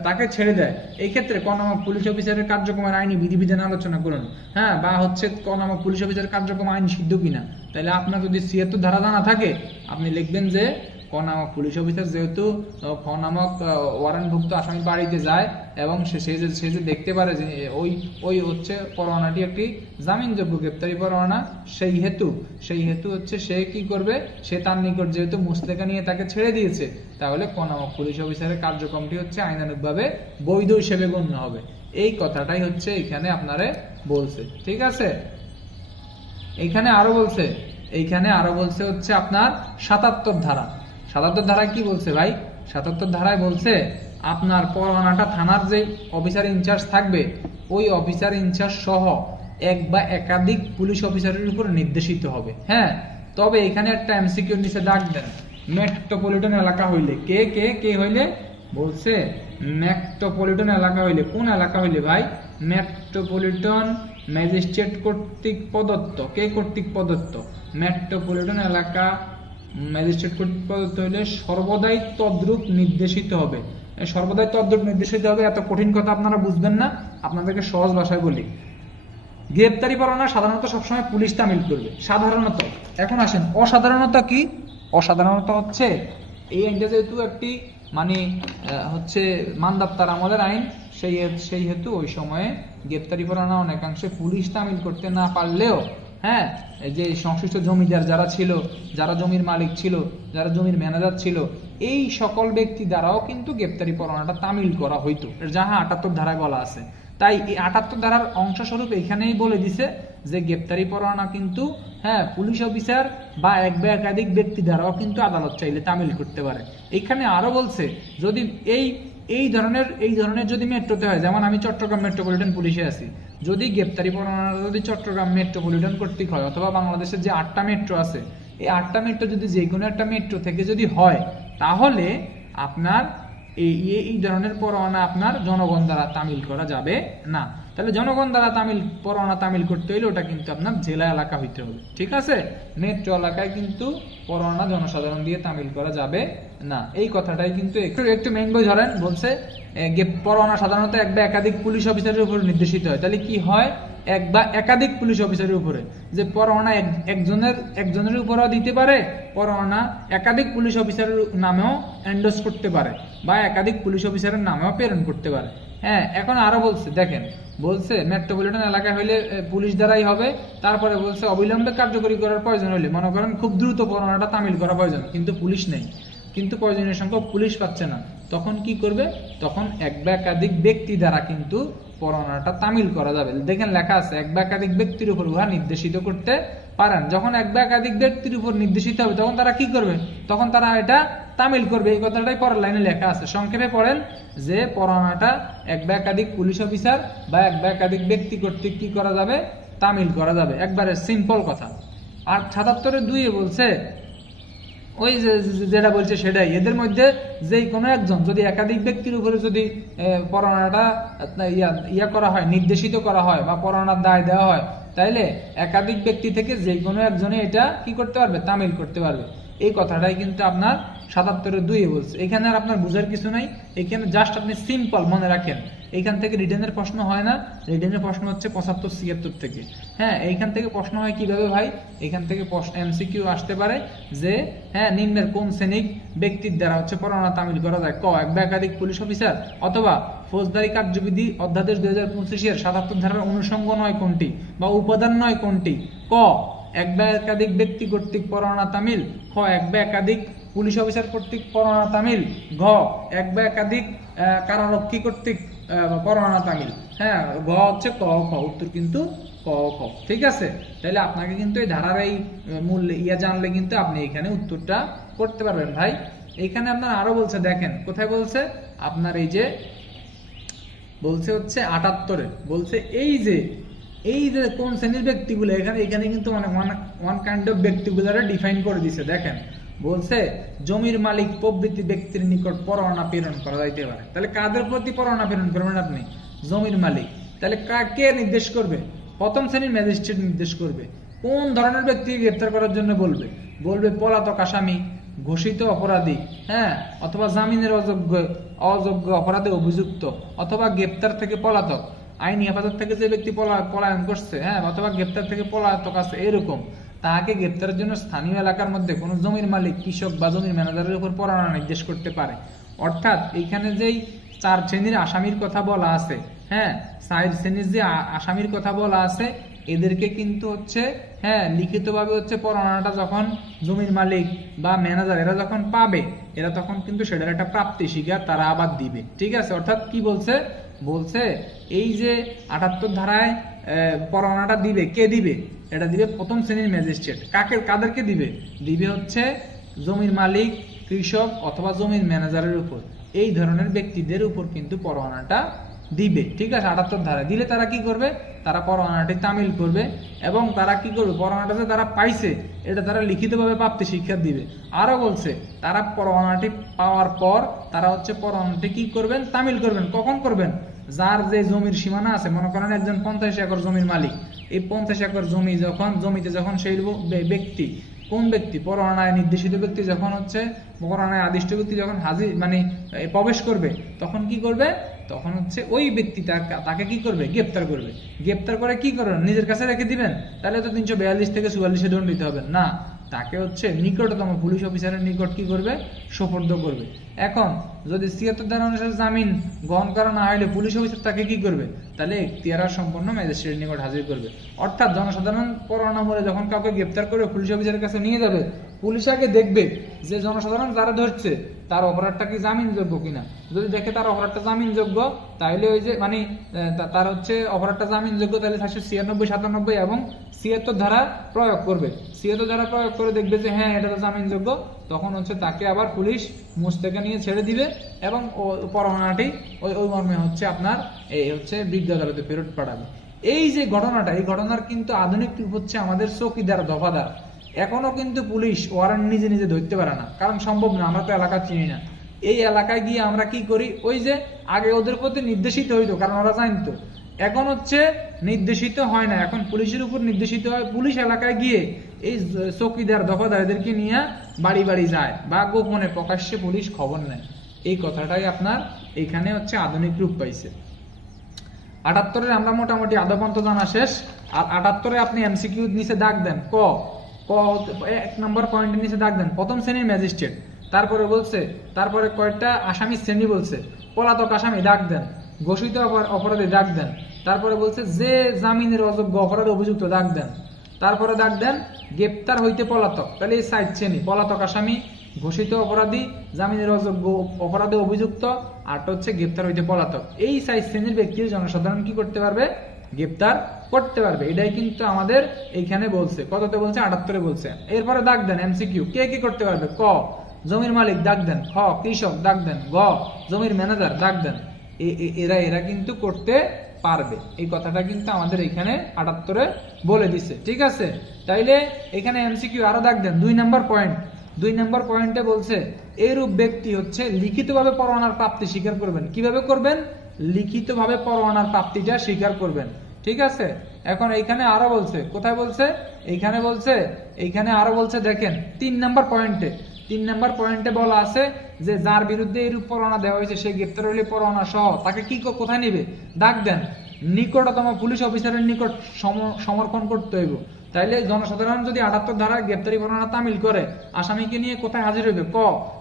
তাকে ছেড়ে দেয়। এই ক্ষেত্রে ক নামক পুলিশ অফিসারের কার্যক্রমের আইনি বিধিবিধান আলোচনা করুন। হ্যাঁ, বা হচ্ছে ক নামক পুলিশ অফিসারের কার্যক্রম আইন সিদ্ধ কিনা। তাহলে আপনার যদি ৭৬ ধারা জানা থাকে, আপনি লিখবেন যে ক নামক পুলিশ অফিসার যেহেতু খ নামক ওয়ারেন্টভুক্ত আসামির বাড়িতে যায় এবং সে যে দেখতে পারে যে ওই হচ্ছে পরোয়ানাটি একটি জামিনযোগ্য গ্রেপ্তারি পরোয়ানা, সেই হেতু হচ্ছে সে কি করবে, সে তার নিকট যেহেতু মুসলেখা নিয়ে তাকে ছেড়ে দিয়েছে, তাহলে ক নামক পুলিশ অফিসারের কার্যক্রমটি হচ্ছে আইনানুগভাবে বৈধ হিসেবে গণ্য হবে। এই কথাটাই হচ্ছে এখানে আপনারে বলছে। ঠিক আছে, এইখানে আরো বলছে হচ্ছে আপনার ৭৭ ধারা। ৭৭ ধারায় কি বলছে ভাই? ৭৭ ধারায় বলছে আপনার পরোয়ানাটা থানার যে অফিসার ইনচার্জ থাকবে, ওই অফিসার ইনচার্জ সহ এক বা একাধিক পুলিশ অফিসারের উপর নির্দেশিত হবে। হ্যাঁ, তবে এখানে একটা এমসিকিউ নিচে ডাক দেন, মেট্রোপলিটন এলাকা হইলে কে হইলে বলছে মেট্রোপলিটন এলাকা হইলে, কোন এলাকা হইলে ভাই? মেট্রোপলিটন ম্যাজিস্ট্রেট কর্তৃক প্রদত্ত। কে কর্তৃক প্রদত্ত? মেট্রোপলিটন এলাকা ম্যাজিস্ট্রেট কর্তৃক প্রদত্ত হইলে সর্বদাই তদ্রূপ নির্দেশিত হবে। সর্বদাই তদ্রূপ নির্দেশিত হবে, এত কঠিন কথা আপনারা বুঝবেন না, আপনাদেরকে সহজ ভাষায় বলি। গ্রেপ্তারি পরোয়ানা সাধারণত সবসময় পুলিশ তামিল করবে, সাধারণত। এখন আসেন অসাধারণত কি? অসাধারণত হচ্ছে এই আইনটা যেহেতু একটি মানে হচ্ছে মানদাত্তার আমলের আইন, সেই হেতু ওই সময়ে গ্রেপ্তারি পরোয়ানা অনেকাংশে পুলিশ তামিল করতে না পারলেও, হ্যাঁ যে সংশ্লিষ্ট জমিদার যারা ছিল, যারা জমির মালিক ছিল, যারা জমির ম্যানেজার ছিল, এই সকল ব্যক্তি দ্বারাও কিন্তু গ্রেপ্তারি পরোয়ানাটা তামিল করা হইতো, যাহা ৭৮ ধারায় বলা আছে। তাই এই ৭৮ ধারার অংশস্বরূপ এখানেই বলে দিছে যে গ্রেপ্তারি পরোয়ানা কিন্তু হ্যাঁ পুলিশ অফিসার বা এক বা একাধিক ব্যক্তি দ্বারাও কিন্তু আদালত চাইলে তামিল করতে পারে। এখানে আরো বলছে যদি এই ধরনের যদি মেট্রোতে হয়, যেমন আমি চট্টগ্রাম মেট্রোপলিটন পুলিশে আছি, যদি গ্রেপ্তারি পরোয়ানা যদি চট্টগ্রাম মেট্রোপলিটন কর্তৃক হয় অথবা বাংলাদেশের যে ৮টা মেট্রো আছে, এই 8টা মেট্রো যদি যে কোনো একটা মেট্রো থেকে যদি হয়, তাহলে আপনার এই ধরনের পরোয়ানা আপনার জনগণ দ্বারা তামিল করা যাবে না। তাহলে জনগণ দ্বারা পরোয়ানা তামিল করতে হইলে ওটা কিন্তু আপনার জেলা এলাকা হইতে হবে। ঠিক আছে, মেট্রো এলাকায় কিন্তু পরোয়ানা জনসাধারণ দিয়ে তামিল করা যাবে না। এই কথাটাই কিন্তু একটু মেইন বই ধরেন, বলছে পরোয়ানা সাধারণত এক বা একাধিক পুলিশ অফিসারের উপর নির্দেশিত হয়। তাহলে কি হয়? এক বা একাধিক পুলিশ অফিসারের উপরে, যে পরোয়ানা একজনের উপরেও দিতে পারে, পরোয়ানা একাধিক পুলিশ অফিসারের নামেও এন্ডোর্স করতে পারে বা একাধিক পুলিশ অফিসারের নামেও প্রেরণ করতে পারে। হ্যাঁ, এখন আরো বলছে, দেখেন বলছে মেট্রোপলিটন এলাকায় হইলে পুলিশ দ্বারাই হবে। তারপরে বলছে অবিলম্বে কার্যকরী করার প্রয়োজন হলে, মনে করেন খুব দ্রুত পরোয়ানাটা তামিল করা প্রয়োজন, কিন্তু পুলিশ নেই, কিন্তু প্রয়োজনীয় সংখ্যক পুলিশ পাচ্ছে না, তখন কি করবে? তখন এক বা একাধিক ব্যক্তি দ্বারা কিন্তু পরোয়ানাটা তামিল করা যাবে। দেখেন লেখা আছে এক বা একাধিক ব্যক্তির উপর উহা নির্দেশিত করতে পারেন। যখন এক বা একাধিক ব্যক্তির উপর নির্দেশিত হবে তখন তারা কি করবে? তখন তারা এটা তামিল করবে। এই কথাটাই পরের লাইনে লেখা আছে। সংক্ষেপে পড়েন যে পরোয়ানাটা এক বা একাধিক পুলিশ অফিসার বা এক বা একাধিক ব্যক্তি কর্তৃক কি করা যাবে? তামিল করা যাবে। একবারে সিম্পল কথা। আর ৭৭-২ বলছে ওই যেটা বলছে সেটাই, এদের মধ্যে যেই কোনো একজন যদি একাধিক ব্যক্তির উপরে যদি পরোয়ানাটা ইয়া করা হয়, নির্দেশিত করা হয় বা পরোয়ানার দায় দেওয়া হয়, তাইলে একাধিক ব্যক্তি থেকে যেই কোনো একজনে এটা কি করতে পারবে? তামিল করতে পারবে। এই কথাটাই কিন্তু আপনার ৭৭-২ বলছে। এখানে আর আপনার বুঝার কিছু নাই, এখানে জাস্ট আপনি সিম্পল মনে রাখেন। এইখান থেকে রিটেনের প্রশ্ন হয় না, রিটেনের প্রশ্ন হচ্ছে ৭৫-৭৬ থেকে। হ্যাঁ, এইখান থেকে প্রশ্ন হয় কিভাবে ভাই? এখান থেকে এমসিকিউ আসতে পারে যে হ্যাঁ, নিম্নের কোন শ্রেণিক ব্যক্তির দ্বারা হচ্ছে পরোয়ানা তামিল করা যায়? ক, এক বা একাধিক পুলিশ অফিসার, অথবা ফৌজদারি কার্যবিধি অধ্যাদেশ ২০২৫-এর ৭৭ ধারার অনুষঙ্গ নয় কোনটি বা উপাদান নয় কোনটি? ক, এক বা একাধিক ব্যক্তি কর্তৃক পরোয়ানা তামিল। খ, এক বা একাধিক পুলিশ অফিসার কর্তৃক পরোয়ানা তামিল। ঘ, এক বা একাধিক কারারক্ষী কর্তৃক পরোয়ানা তামিল। হ্যাঁ, ঘ হচ্ছে ক খ, উত্তর কিন্তু ক খ। ঠিক আছে, তাহলে আপনাকে কিন্তু এই ধারার এই মূল জানলে কিন্তু আপনি এখানে উত্তরটা করতে পারবেন ভাই। এইখানে আপনার আরো বলছে, দেখেন কোথায় বলছে আপনার, এই যে বলছে হচ্ছে ৭৮-এ বলছে এই যে কোন শ্রেণীর ব্যক্তিগুলো, এখানে কিন্তু মানে ওয়ান কাইন্ড অফ ব্যক্তিগুলোরে ডিফাইন করে দিছে। দেখেন বলছে জমির মালিক প্রভৃতি ব্যক্তির নিকট পরোয়ানা প্রেরণ করা যাইতে পারে। তাহলে কাদের প্রতি পরোয়ানা প্রেরণ করবেন আপনি? জমির মালিক। তাহলে কে নির্দেশ করবে? প্রথম শ্রেণীর ম্যাজিস্ট্রেট নির্দেশ করবে। কোন ধরনের ব্যক্তিকে গ্রেপ্তার করার জন্য বলবে পলাতক আসামি, ঘোষিত অপরাধী, হ্যাঁ, অথবা জামিনের অযোগ্য অপরাধে অভিযুক্ত, অথবা গ্রেপ্তার থেকে পলাতক, আইনি হেফাজত থেকে যে ব্যক্তি পলায়ন করছে, হ্যাঁ, অথবা গ্রেপ্তার থেকে পলাতক আছে, এরকম তাকে গ্রেপ্তারের জন্য স্থানীয় এলাকার মধ্যে কোনো জমির মালিক, কৃষক বা জমির ম্যানেজারের উপর পরোয়ানা নির্দেশ করতে পারে। অর্থাৎ এইখানে যেই ৪ শ্রেণীর আসামির কথা বলা আছে, হ্যাঁ, ৪ শ্রেণীর যে আসামির কথা বলা আছে, এদেরকে কিন্তু হচ্ছে হ্যাঁ লিখিতভাবে হচ্ছে পরোয়ানাটা যখন জমির মালিক বা ম্যানেজার এরা যখন পাবে, এরা তখন কিন্তু সেটার একটা প্রাপ্তি স্বীকার তারা আবার দিবে। ঠিক আছে, অর্থাৎ কি বলছে এই যে ৭৮ ধারায় পরোয়ানাটা দিবে, কে দিবে? এটা দিবে প্রথম শ্রেণীর ম্যাজিস্ট্রেট। কাদেরকে দিবে হচ্ছে জমির মালিক, কৃষক অথবা জমির ম্যানেজারের উপর, এই ধরনের ব্যক্তিদের উপর কিন্তু পরোয়ানাটা দিবে। ঠিক আছে, ৭৮ ধারায় দিলে তারা কি করবে? তারা পরোয়ানাটি তামিল করবে এবং তারা কি করবে? পরোয়ানাটা যে তারা পাইছে এটা তারা লিখিতভাবে প্রাপ্তি স্বীকার দিবে। আরো বলছে তারা পরোয়ানাটি পাওয়ার পর তারা হচ্ছে পরোয়ানাটি কি করবেন? তামিল করবেন। কখন করবেন? যার যে জমির সীমানা আছে, মনে করেন একজন ৫০ একর জমির মালিক, এই ৫০ একর জমিতে যখন সেই ব্যক্তি, কোন ব্যক্তি? পরোয়ানায় নির্দেশিত ব্যক্তি যখন হচ্ছে পরোয়ানায় আদিষ্ট ব্যক্তি যখন হাজির মানে প্রবেশ করবে, তখন কি করবে? তখন হচ্ছে ওই ব্যক্তি তাকে কি করবে? গ্রেপ্তার করবে। গ্রেপ্তার করে কি করবেন? নিজের কাছে রেখে দিবেন? তাহলে তো ৩৪২ থেকে ৪৪ দণ্ডিত হবেন না, তাকে হচ্ছে নিকটতম পুলিশ অফিসারের নিকট কি করবে? সোপর্দ করবে। এখন যদি ৭৬ ধারা অনুসারে জামিন গ্রহণ করা না হলে পুলিশ অফিসার তাকে কি করবে? তাহলে এখতিয়ার সম্পন্ন ম্যাজিস্ট্রেটের নিকট হাজির করবে। অর্থাৎ জনসাধারণ পরোয়ানা মূলে যখন কাউকে গ্রেপ্তার করে পুলিশ অফিসারের কাছে নিয়ে যাবে, পুলিশ আগে দেখবে যে জনসাধারণ যারা ধরছে তার অপরাধটা কি জামিনযোগ্য কিনা। যদি দেখে তার অপরাধটা জামিনযোগ্য, তাহলে ওই যে মানে তার হচ্ছে অপরাধটা জামিনযোগ্য, তাহলে ৭৯৬, ৯৭ এবং ৭৬ ধারা প্রয়োগ করবে। ৭৬ ধারা প্রয়োগ করে দেখবে যে হ্যাঁ এটা তো জামিনযোগ্য, তখন হচ্ছে তাকে আবার পুলিশ মুস্তেকে নিয়ে ছেড়ে দিবে এবং পরোয়ানাটি ওই মর্মে হচ্ছে আপনার এই হচ্ছে বিজ্ঞ আদালতে ফেরত পাঠাবে। এই যে ঘটনাটা, এই ঘটনার কিন্তু আধুনিক রূপ হচ্ছে আমাদের চৌকিদার, দফাদার। এখনো কিন্তু পুলিশ ওয়ারেন্ট নিজে ধরতে পারে না, কারণ সম্ভব না, আমরা তো এলাকা চিনি না। এই এলাকায় গিয়ে আমরা কি করি? ওই যে আগে ওদের প্রতি নির্দেশিত হইতো, কারণ ওরা জানতো। এখন হচ্ছে নির্দেশিত হয় না, এখন পুলিশের উপর নির্দেশিত হয়। পুলিশ এলাকায় গিয়ে এই চৌকিদার, দফাদার এদেরকে নিয়ে বাড়ি যায় বা গোপনে প্রকাশ্যে পুলিশ খবর নেয়। এই কথাটাই আপনার এখানে হচ্ছে আধুনিক রূপ পাইছে। 78-এর আমরা মোটামুটি আধা পর্যন্ত জানা শেষ। আর 78-এ আপনি এমসিকিউ নিচে দাগ দেন ক ক 1 নম্বর পয়েন্টের নিচে দাগ দেন প্রথম শ্রেণীর ম্যাজিস্ট্রেট, তারপরে বলছে, তারপরে কয়েকটা আসামি শ্রেণী বলছে, পলাতক আসামি দাগ দেন, ঘোষিত অপরাধী দাগ দেন, তারপরে বলছে যে জামিনের অযোগ্য অপরাধে অভিযুক্ত দাগ দেন, তারপরে দাগ দেন গ্রেপ্তার হইতে পলাতক, তাহলে এই 4 শ্রেণী পলাতক আসামি, ঘোষিত অপরাধী, জামিনের অযোগ্য অপরাধে অভিযুক্ত, আর হচ্ছে গ্রেপ্তার হইতে পলাতক। এই 4 শ্রেণীর ব্যক্তির জনসাধারণ কি করতে পারবে? গ্রেপ্তার করতে পারবে। এটাই কিন্তু আমাদের এইখানে বলছে, কততে বলছে? 78-এ বলছে। এরপরে দাগ দেন এমসিকিউ, কে কি করতে পারবে? ক জমির মালিক দাগ দেন, খ কৃষক দাগ দেন, গ জমির ম্যানেজার দাগ দেন। এরা কিন্তু করতে পারবে। এই কথাটা কিন্তু আমাদের এখানে 78-এ বলে দিছে, ঠিক আছে? তাইলে এখানে এমসিকিউ আরো দাগ দেন 2 নম্বর পয়েন্ট। 2 নম্বর পয়েন্টে বলছে এরূপ ব্যক্তি হচ্ছে লিখিতভাবে পরোয়ানার প্রাপ্তি স্বীকার করবেন। কিভাবে করবেন? লিখিতভাবে পরোয়ানার প্রাপ্তিটা স্বীকার করবেন, ঠিক আছে? এখন এইখানে আরো বলছে, কোথায় বলছে? এইখানে বলছে, এইখানে আরো বলছে, দেখেন 3 নম্বর পয়েন্টে। 3 নম্বর পয়েন্টে বলা আছে যে যার বিরুদ্ধে এরূপ পরোয়ানা দেওয়া হয়েছে সে গ্রেপ্তার হলে পরোয়ানা সহ তাকে কি কোথায় নেবে? দাগ দেন নিকটতম পুলিশ অফিসারের নিকট সমর্পণ করতে হইব। তাইলে জনসাধারণ যদি 78 ধারায় গ্রেপ্তারি পরোয়ানা তামিল করে আসামিকে নিয়ে কোথায় হাজির হইবে? ক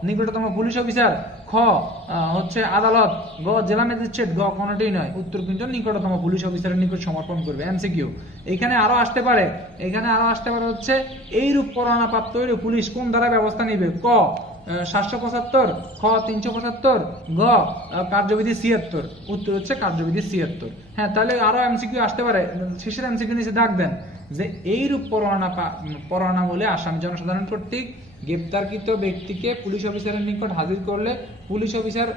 নিকটতম পুলিশ অফিসার, খ হচ্ছে আদালত, গ জেলা ম্যাজিস্ট্রেট, গ কোনটাই নয়, উত্তর কিন্তু নিকটতম পুলিশ অফিসারের নিকট সমর্পণ করবে। এমসিকিউ এখানে আরো আসতে পারে, এখানে আরো আসতে পারে হচ্ছে এইরূপ পরোয়ানা প্রাপ্ত হইলে পুলিশ কোন ধারায় ব্যবস্থা নিবে? ক 775, খ 375, গ কার্যবিধি 76, উত্তর হচ্ছে কার্যবিধি 76। হ্যাঁ, তাহলে আরো এমসিকিউ আসতে পারে। শেষের এমসিকিউ নিচে দাগ দেন যে এইরূপ পরোয়ানা বলে আসামি জনসাধারণ কর্তৃক গ্রেপ্তারকৃত ব্যক্তিকে পুলিশ অফিসারের নিকট হাজির করলে পুলিশ অফিসার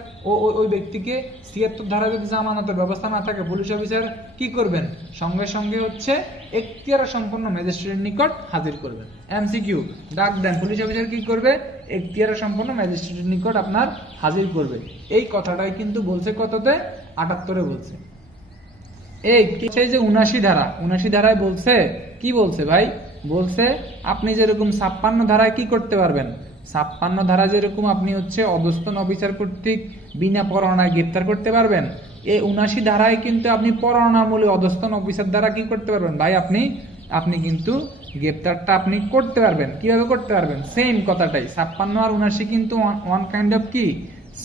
ওই ব্যক্তিকে 76 ধারা যদি জামানতের ব্যবস্থা না থাকে পুলিশ অফিসার কি করবেন? সঙ্গে সঙ্গে হচ্ছে এখতিয়ার সম্পন্ন ম্যাজিস্ট্রেটের নিকট হাজির করবেন। এমসিকিউ দাগ দেন পুলিশ অফিসার কি করবে? এখতিয়ার সম্পন্ন ম্যাজিস্ট্রেটের নিকট আপনার হাজির করবে। এই কথাটাই কিন্তু বলছে কততে? 78-এ বলছে। এই যে 79 ধারা, 79 ধারায় বলছে কি বলছে ভাই? বলছে আপনি যেরকম 56 ধারায় কি করতে পারবেন? 56 ধারা যেরকম আপনি হচ্ছে অধস্তন অফিসার কর্তৃক বিনা পরোয়ানায় গ্রেপ্তার করতে পারবেন, এই 79 ধারায় কিন্তু আপনি পরোয়ানামূলক অধস্তন অফিসার দ্বারা কি করতে পারবেন ভাই? আপনি কিন্তু গ্রেপ্তারটা আপনি করতে পারবেন। কিভাবে করতে পারবেন? সেম কথাটাই, 56 আর 79 কিন্তু ওয়ান কাইন্ড অফ কি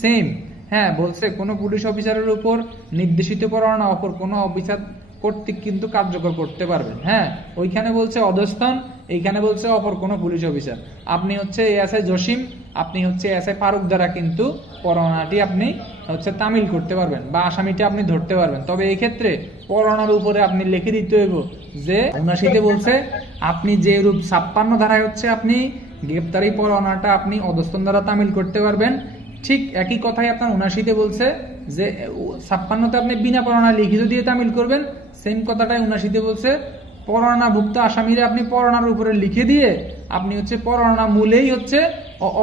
সেম। হ্যাঁ, বলছে কোন পুলিশ অফিসারের উপর নির্দেশিত পরোয়ানা অপর কোন অফিসার কর্তৃক কিন্তু কার্যকর করতে পারবেন। হ্যাঁ, ওইখানে বলছে অধস্তন, এইখানে বলছে অপর কোন পুলিশ অফিসার। আপনি হচ্ছে এসআই জসিম, আপনি হচ্ছে এসআই ফারুক দ্বারা কিন্তু পরোয়ানাটি আপনি হচ্ছে তামিল করতে পারবেন বা আসামিটা আপনি ধরতে পারবেন। তবে এই ক্ষেত্রে পরোয়ানার উপরে আপনি লিখে দিতে হইব যে 79-তে বলছে আপনি যে রূপ 56 ধারায় হচ্ছে আপনি গ্রেপ্তারি পরোয়ানাটা আপনি অধস্তন দ্বারা তামিল করতে পারবেন, ঠিক একই কথাই আপনার 79-তে বলছে যে 56-তে আপনি বিনা পরোয়ানা লিখিত দিয়ে তামিল করবেন। সেম কথাটাই 79-তে বলছে পরোয়ানাভুক্ত আসামিরা আপনি পরোয়ানার উপরে লিখে দিয়ে আপনি হচ্ছে পরোয়ানা মূলেই হচ্ছে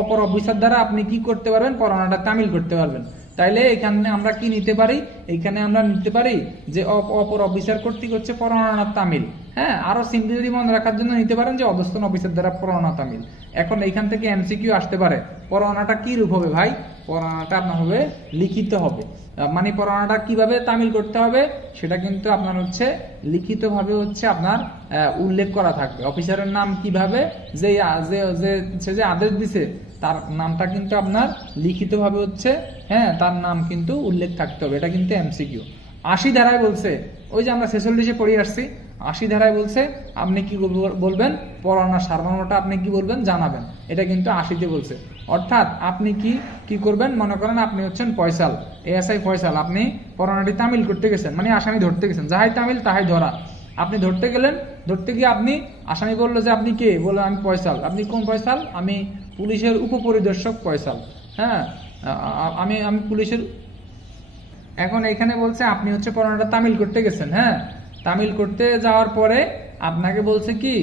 অপর অফিসার দ্বারা আপনি কি করতে পারবেন? পরোয়ানাটা তামিল করতে পারবেন। তাইলে এখানে আমরা কি নিতে পারি? এখানে আমরা নিতে পারি যে অপর অফিসার কর্তৃক হচ্ছে পরোয়ানা তামিল। হ্যাঁ, আরো সিম্পলি যদি মনে রাখার জন্য নিতে পারেন যে অধস্তন অফিসার দ্বারা পরোয়ানা তামিল। এখন এইখান থেকে এমসিকিউ আসতে পারে, পরোয়ানাটা কি রূপ হবে ভাই? পরোয়ানাটা আপনার হবে লিখিত হবে। মানে পরোয়ানাটা কিভাবে তামিল করতে হবে সেটা কিন্তু আপনার হচ্ছে লিখিতভাবে হচ্ছে আপনার উল্লেখ করা থাকবে। অফিসারের নাম কিভাবে যে আদেশ দিছে তার নামটা কিন্তু আপনার লিখিতভাবে হচ্ছে হ্যাঁ তার নাম কিন্তু উল্লেখ থাকতে হবে। এটা কিন্তু এমসিকিউ। 80 ধারায় বলছে, ওই যে আমরা 46-এ পড়ে আসছি, 80 ধারায় বলছে আপনি কি বলবেন? পরোয়ানার সারমর্মটা আপনি কি বলবেন? জানাবেন। এটা কিন্তু 80-তে বলছে। অর্থাৎ আপনি কি করবেন? মনে করেন আপনি হচ্ছেন ফয়সাল, এএসআই ফয়সাল, আপনি পরোয়ানাটি তামিল করতে গেছেন, মানে আসামি ধরতে গেছেন, যাহাই তামিল তাহাই ধরা। আপনি ধরতে গেলেন, ধরতে গিয়ে আপনি আসামি বললো যে আপনি কে? বললেন আমি ফয়সাল। আপনি কোন ফয়সাল? আমি পুলিশের উপপরিদর্শক ফয়সাল। হ্যাঁ, আমি পুলিশের। এখন এখানে বলছে আপনি হচ্ছে পরোয়ানাটা তামিল করতে গেছেন। হ্যাঁ, তামিল করতে যাওয়ার পরে আপনাকে বলছে কি,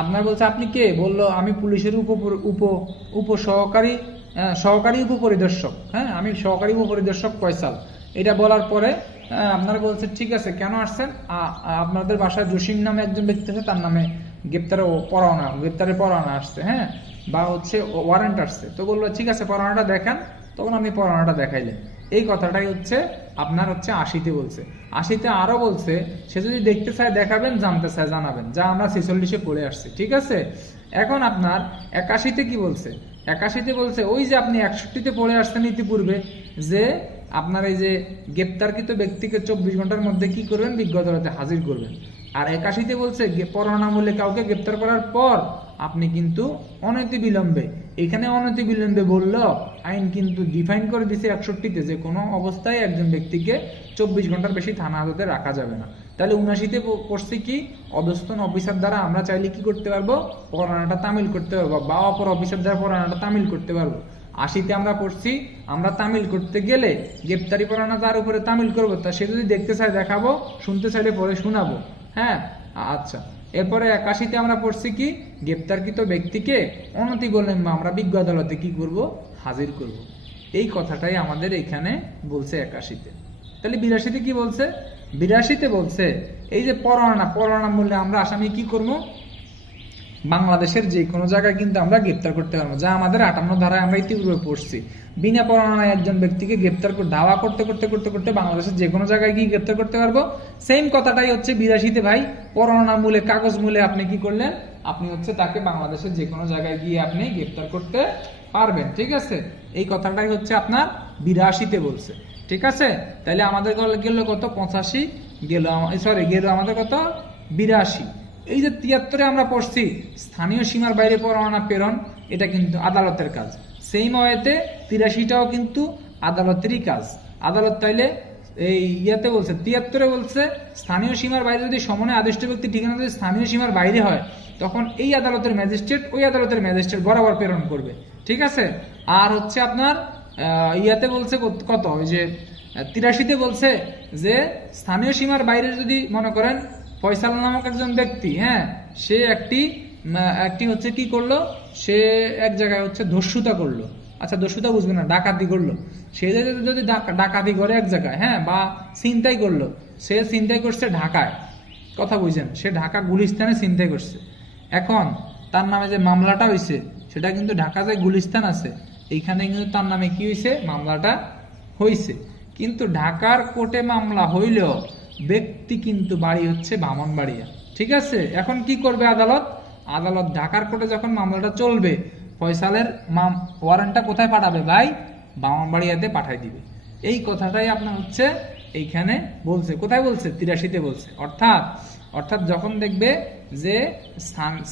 আপনার বলছে আপনি কে? বললো আমি পুলিশের উপ সহকারী উপপরিদর্শক। হ্যাঁ, আমি সহকারী উপপরিদর্শক ফয়সাল। এটা বলার পরে আপনারা বলছে ঠিক আছে, কেন আসছেন? আপনাদের বাসায় জসিম নামে একজন ব্যক্তি আছে, তার নামে গ্রেপ্তারের পরোয়ানা আসছে। হ্যাঁ, বা হচ্ছে ওয়ারেন্ট আসছে। তো বললো ঠিক আছে পরোয়ানাটা দেখান। তখন আপনি পরোয়ানাটা দেখাইলেন। এই কথাটাই হচ্ছে আপনার হচ্ছে 80-তে বলছে। 80-তে আরো বলছে সে যদি দেখতে চায় দেখাবেন, জানতে চায় জানাবেন, যা আমরা 46-এ পড়ে আসছি, ঠিক আছে। এখন আপনার 81-তে কি বলছে? 81-তে বলছে ওই যে আপনি 61-তে পড়ে আসছেন ইতিপূর্বে, যে আপনার এই যে গ্রেপ্তারকৃত ব্যক্তিকে 24 ঘন্টার মধ্যে কি করবেন? বিজ্ঞ আদালতে হাজির করবেন। আর 81-তে বলছে পরোয়ানামূল্যে কাউকে গ্রেপ্তার করার পর আপনি কিন্তু অনতি বিলম্বে, এখানে অনতি বিলম্বে বলল আইন কিন্তু ডিফাইন করে দিছে 61-তে যে কোনো অবস্থায় একজন ব্যক্তিকে 24 ঘন্টার বেশি থানা হাজতে রাখা যাবে না। তাহলে 79-তে পড়ছে কি? অধস্তন অফিসার দ্বারা আমরা চাইলে কি করতে পারবো? পরোয়ানাটা তামিল করতে পারবো, বা অপর অফিসার দ্বারা পরোয়ানাটা তামিল করতে পারবো। 80-তে আমরা পড়ছি আমরা তামিল করতে গেলে গ্রেপ্তারি পরোয়ানা যার উপরে তামিল করবো, তা সে যদি দেখতে চায় দেখাবো, শুনতে চাইলে পরে শোনাবো। হ্যাঁ, আচ্ছা। এরপরে 81-তে আমরা পড়ছি কি? গ্রেপ্তারকৃত ব্যক্তিকে অনতি বিলম্বে আমরা বিজ্ঞ আদালতে কি করব? হাজির করব। এই কথাটাই আমাদের এখানে বলছে 81-তে। তাহলে 82-তে কি বলছে? 82-তে বলছে এই যে পরোয়ানা মূল্যে আমরা আসামি কি করব? বাংলাদেশের যে কোনো জায়গায় কিন্তু আমরা গ্রেপ্তার করতে পারবো, যা আমাদের 58 ধারায় আমরা ইতিপূর্বে পড়ছি। বিনা পরোয়ানায় একজন ব্যক্তিকে গ্রেপ্তার দাওয়া করতে করতে করতে করতে বাংলাদেশের যে কোনো জায়গায় গিয়ে গ্রেপ্তার করতে পারবো। সেম কথাটাই হচ্ছে 82-তে ভাই, পরোয়ানা মূলে কাগজ মূলে আপনি কি করলেন? আপনি হচ্ছে তাকে বাংলাদেশের যে কোনো জায়গায় গিয়ে আপনি গ্রেপ্তার করতে পারবেন, ঠিক আছে। এই কথাটাই হচ্ছে আপনার 82-তে বলছে, ঠিক আছে। তাহলে আমাদের গেল কত? 85 গেল, গেল আমাদের কত? 82। এই যে 73-এ আমরা পড়ছি স্থানীয় সীমার বাইরে পরোয়ানা প্রেরণ, এটা কিন্তু আদালতের কাজ। সেই ওয়েতে 83টাও কিন্তু আদালতেরই কাজ। আদালত তাইলে এই ইয়াতে বলছে 73-এ বলছে স্থানীয় সীমার বাইরে যদি সমনে আদিষ্ট ব্যক্তি ঠিকানা যদি স্থানীয় সীমার বাইরে হয়, তখন এই আদালতের ম্যাজিস্ট্রেট ওই আদালতের ম্যাজিস্ট্রেট বরাবর প্রেরণ করবে, ঠিক আছে। আর হচ্ছে আপনার ইয়াতে বলছে কত? ওই যে 83-তে বলছে যে স্থানীয় সীমার বাইরে যদি মনে করেন ফয়সাল নামক একজন ব্যক্তি, হ্যাঁ, সে একটি হচ্ছে কি করলো? সে এক জায়গায় হচ্ছে দস্যুতা করলো। আচ্ছা, দস্যুতা বুঝবে না, ডাকাতি করলো। সে যদি ডাকাতি করে এক জায়গায়, হ্যাঁ, বা ছিনতাই করলো, সে ছিনতাই করছে ঢাকায়, কথা বুঝছেন, সে ঢাকা গুলিস্তানে ছিনতাই করছে। এখন তার নামে যে মামলাটা হয়েছে সেটা কিন্তু ঢাকা যে গুলিস্তান আছে এইখানে কিন্তু তার নামে কি হয়েছে? মামলাটা হয়েছে। কিন্তু ঢাকার কোর্টে মামলা হইলেও ব্যক্তি কিন্তু বাড়ি হচ্ছে ব্রাহ্মণবাড়িয়া, ঠিক আছে। এখন কি করবে আদালত? আদালত ঢাকার কোর্টে যখন মামলাটা চলবে, ফয়সালের ওয়ারেন্টটা কোথায় পাঠাবে ভাই? ব্রাহ্মণবাড়িয়াতে পাঠাই দিবে। এই কথাটাই আপনার হচ্ছে এইখানে বলছে। কোথায় বলছে? 83-তে বলছে। অর্থাৎ যখন দেখবে যে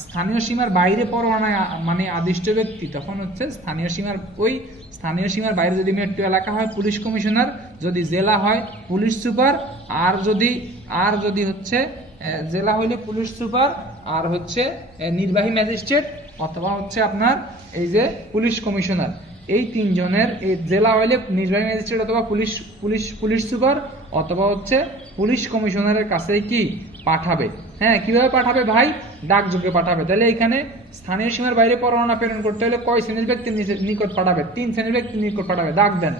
স্থানীয় সীমার বাইরে পরোয়ানা মানে আদিষ্ট ব্যক্তি, তখন হচ্ছে স্থানীয় সীমার বাইরে যদি মেট্রো এলাকা হয় পুলিশ কমিশনার, যদি জেলা হয় পুলিশ সুপার, আর যদি হচ্ছে জেলা হইলে পুলিশ সুপার, আর হচ্ছে নির্বাহী ম্যাজিস্ট্রেট, অথবা হচ্ছে আপনার এই যে পুলিশ কমিশনার। এই তিনজনের, এই জেলা হইলে নির্বাহী ম্যাজিস্ট্রেট অথবা পুলিশ সুপার অথবা হচ্ছে পুলিশ কমিশনারের কাছে কি পাঠাবে। হ্যাঁ, কিভাবে পাঠাবে ভাই? ডাকযোগে পাঠাবে। তাহলে এখানে স্থানীয় সীমার বাইরে পরোয়ানা প্রেরণ করতে হলে কয় শ্রেণীর ব্যক্তির নিকট পাঠাবে? 3 শ্রেণীর ব্যক্তির নিকট পাঠাবে। ডাক দেন,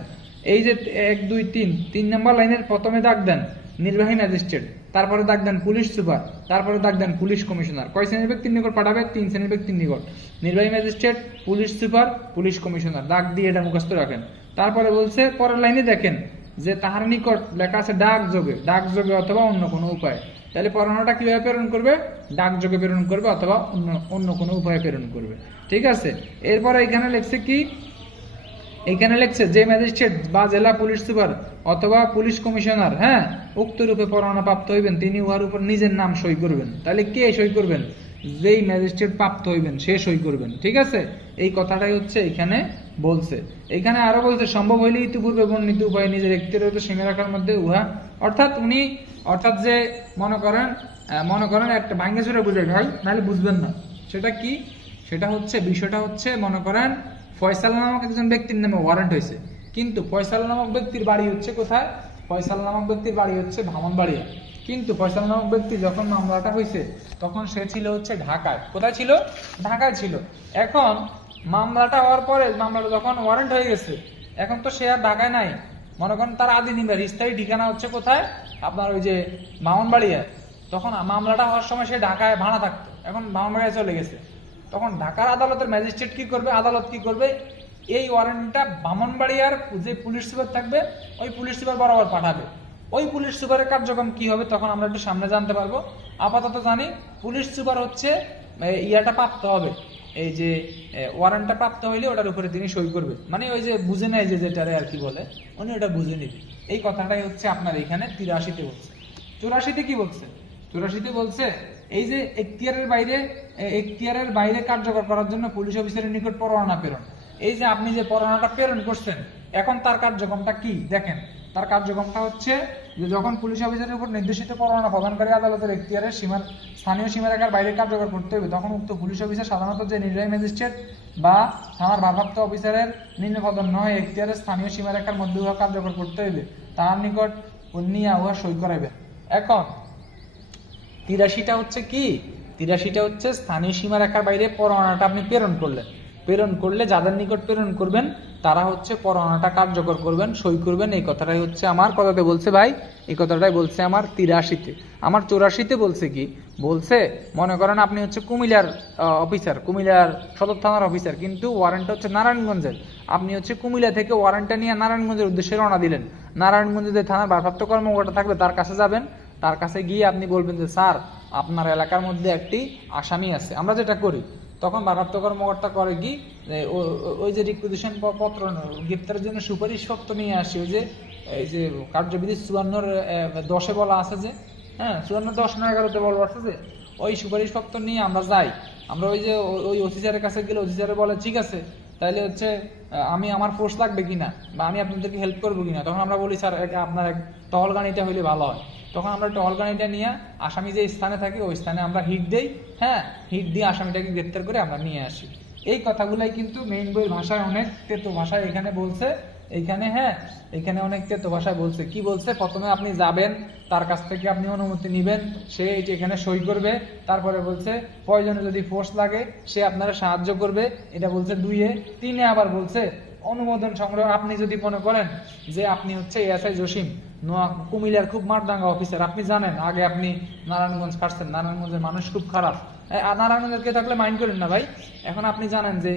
এই যে 1 2 3 নম্বর লাইনের প্রথমে ডাক দেন নির্বাহী ম্যাজিস্ট্রেট, তারপরে ডাক দেন পুলিশ সুপার, তারপরে ডাক দেন পুলিশ কমিশনার। কয় শ্রেণীর ব্যক্তির নিকট পাঠাবে? 3 শ্রেণীর ব্যক্তির নিকট, নির্বাহী magistrate, police super, police commissioner. ডাক দিয়ে এটা মুখস্থ রাখেন। তারপরে বলছে পরের লাইনে দেখেন যে তাহার নিকট লেখা আছে ডাকযোগে অথবা অন্য কোনো উপায়। তাহলে পরোয়ানাটা কিভাবে প্রেরণ করবে? ডাকযোগে প্রেরণ করবে অথবা অন্য কোনো উপায়ে প্রেরণ করবে, ঠিক আছে। এরপরে এখানে লেখছে কি? এখানে লেখছে যে ম্যাজিস্ট্রেট বা জেলা পুলিশ সুপার অথবা পুলিশ কমিশনার, হ্যাঁ, উক্ত রূপে পরোয়ানা প্রাপ্ত হইবেন, তিনি উহার উপর নিজের নাম সই করবেন। তাহলে কে সই করবেন? যেই ম্যাজিস্ট্রেট প্রাপ্ত হইবেন সে সই করবেন, ঠিক আছে। এই কথাটাই হচ্ছে এখানে বলছে। এখানে আরো বলছে সম্ভব হইলে ইতিপূর্বে বর্ণিত উপায়ে নিজের ব্যক্তিগত সীমা রাখার মধ্যে উহা, অর্থাৎ যে মনে করেন একটা ভাঙ্গে চুরে বুঝে ভাই, নাহলে বুঝবেন না। সেটা কি? বিষয়টা হচ্ছে মনে করেন ফয়সাল নামক একজন ব্যক্তির নামে ওয়ারেন্ট হয়েছে, কিন্তু ফয়সাল নামক ব্যক্তির বাড়ি হচ্ছে কোথায়? ফয়সাল নামক ব্যক্তির বাড়ি হচ্ছে ব্রাহ্মণবাড়িয়া। কিন্তু ফয়সাল নামক ব্যক্তি যখন মামলাটা হয়েছে তখন সে ছিল হচ্ছে ঢাকায়। কোথায় ছিল? ঢাকায় ছিল। এখন মামলাটা হওয়ার পরে, মামলাটা যখন ওয়ারেন্ট হয়ে গেছে, এখন তো সে আর ঢাকায় নাই। মনে করেন তার আদি নিবাস স্থায়ী ঠিকানা হচ্ছে কোথায়? আপনার ওই যে ব্রাহ্মণবাড়িয়া। তখন মামলাটা হওয়ার সময় সে ঢাকায় ভাড়া থাকতো, এখন ব্রাহ্মণবাড়িয়া চলে গেছে। তখন ঢাকার আদালতের ম্যাজিস্ট্রেট কি করবে? আদালত কি করবে? এই ওয়ারেন্টটা ব্রাহ্মণবাড়িয়ার যে পুলিশ সুপার থাকবে ওই পুলিশ সুপার বরাবর পাঠাবে। ওই পুলিশ সুপারের কার্যক্রম কি হবে তখন আমরা একটু সামনে জানতে পারবো। আপাতত জানি পুলিশ সুপার হচ্ছে ইয়াটা প্রাপ্ত হবে, এই যে ওয়ারেন্টটা প্রাপ্ত হইলে ওটার উপরে তিনি সই করবে, মানে ওই যে বুঝে নেয় যে যেটারে আর কি বলে উনি ওটা বুঝে নিবে। এই কথাটাই হচ্ছে আপনার এখানে 83-তে বলছে। 84-তে কি বলছে? 84-তে বলছে এই যে এখতিয়ারের বাইরে কার্যকর করার জন্য পুলিশ অফিসারের নিকট পরোয়ানা প্রেরণ। এই যে আপনি যে পরোয়ানাটা প্রেরণ করছেন এখন তার কার্যক্রমটা কি দেখেন। তার কার্যক্রমটা হচ্ছে যে যখন পুলিশ অফিসারের উপর নির্দেশিত পরোয়ানা প্রদানকারী আদালতের এখতিয়ারের স্থানীয় সীমারেখার বাইরে কার্যকর করতে হবে, তখন উক্ত পুলিশ অফিসার সাধারণত যে নির্বাহী ম্যাজিস্ট্রেট বা থানার ভারপ্রাপ্ত অফিসারের নিম্নপদন নয় এখতিয়ারের স্থানীয় সীমারেখার মধ্যে উহা কার্যকর করতে হইবে, তার নিকট নিয়ে উহা সই করাইবে। এখন 83টা হচ্ছে কি? 83টা হচ্ছে স্থানীয় সীমারেখার বাইরে পরোয়ানাটা আপনি প্রেরণ করলে যাদের নিকট প্রেরণ করবেন তারা হচ্ছে পরোয়ানাটা কার্যকর করবেন, সই করবেন। এই কথাটাই হচ্ছে আমার কথাতে বলছে ভাই, এই কথাটাই বলছে আমার 83-তে। আমার 84-তে বলছে কি বলছে, মনে করেন আপনি হচ্ছে কুমিল্লার অফিসার, কুমিল্লার সদর থানার অফিসার, কিন্তু ওয়ারেন্টটা হচ্ছে নারায়ণগঞ্জের। আপনি হচ্ছে কুমিল্লা থেকে ওয়ারেন্টটা নিয়ে নারায়ণগঞ্জের উদ্দেশ্যে রওনা দিলেন। নারায়ণগঞ্জে যে থানার ভারপ্রাপ্ত কর্মকর্তা থাকবে তার কাছে যাবেন, তার কাছে গিয়ে আপনি বলবেন যে স্যার আপনার এলাকার মধ্যে একটি আসামি আছে। আমরা যেটা করি তখন ভারপ্রাপ্ত কর্মকর্তা করে কি ওই যে রিকুইজিশন পত্র গ্রেপ্তারের জন্য সুপারিশ পত্র নিয়ে আসি, ওই যে এই যে কার্যবিধি 54-10 বলা আছে যে, হ্যাঁ 54-10 না 11-তে বলা আছে যে, ওই সুপারিশ পত্র নিয়ে আমরা যাই। আমরা ওই যে ওই অফিসারের কাছে গেলে অফিসারে বলে ঠিক আছে তাইলে হচ্ছে আমি আমার ফোর্স লাগবে কিনা বা আমি আপনাদেরকে হেল্প করবো কিনা, তখন আমরা বলি স্যার আপনার টহল গাড়িটা হইলে ভালো হয়। তখন আমরা টহল গাড়িটা নিয়ে আসামি যে স্থানে থাকে ওই স্থানে আমরা হিট দেই, হ্যাঁ হিট দিয়ে আসামিটাকে গ্রেপ্তার করে আমরা নিয়ে আসি। এই কথাগুলাই কিন্তু মেইন বইয়ের ভাষায় অনেক তেতো ভাষায় এখানে বলছে, এইখানে হ্যাঁ এখানে অনেক তেতো ভাষায় বলছে। কি বলছে? প্রথমে আপনি যাবেন, তার কাছ থেকে আপনি অনুমতি নেবেন, সে এখানে সই করবে, তারপরে বলছে প্রয়োজনে যদি ফোর্স লাগে সে আপনারা সাহায্য করবে, এটা বলছে 2-এ। 3-এ আবার বলছে অনুমোদন সংগ্রহ। আপনি যদি মনে করেন যে আপনি হচ্ছে এসআই জসিম কুমিল্লার খুব মারদাঙ্গা অফিসার, আপনি জানেন আগে আপনি নারায়ণগঞ্জ কাটছেন, নারায়ণগঞ্জের মানুষ খুব খারাপ, নারায়ণগঞ্জকে থাকলে মাইন্ড করেন না ভাই। এখন আপনি জানেন যে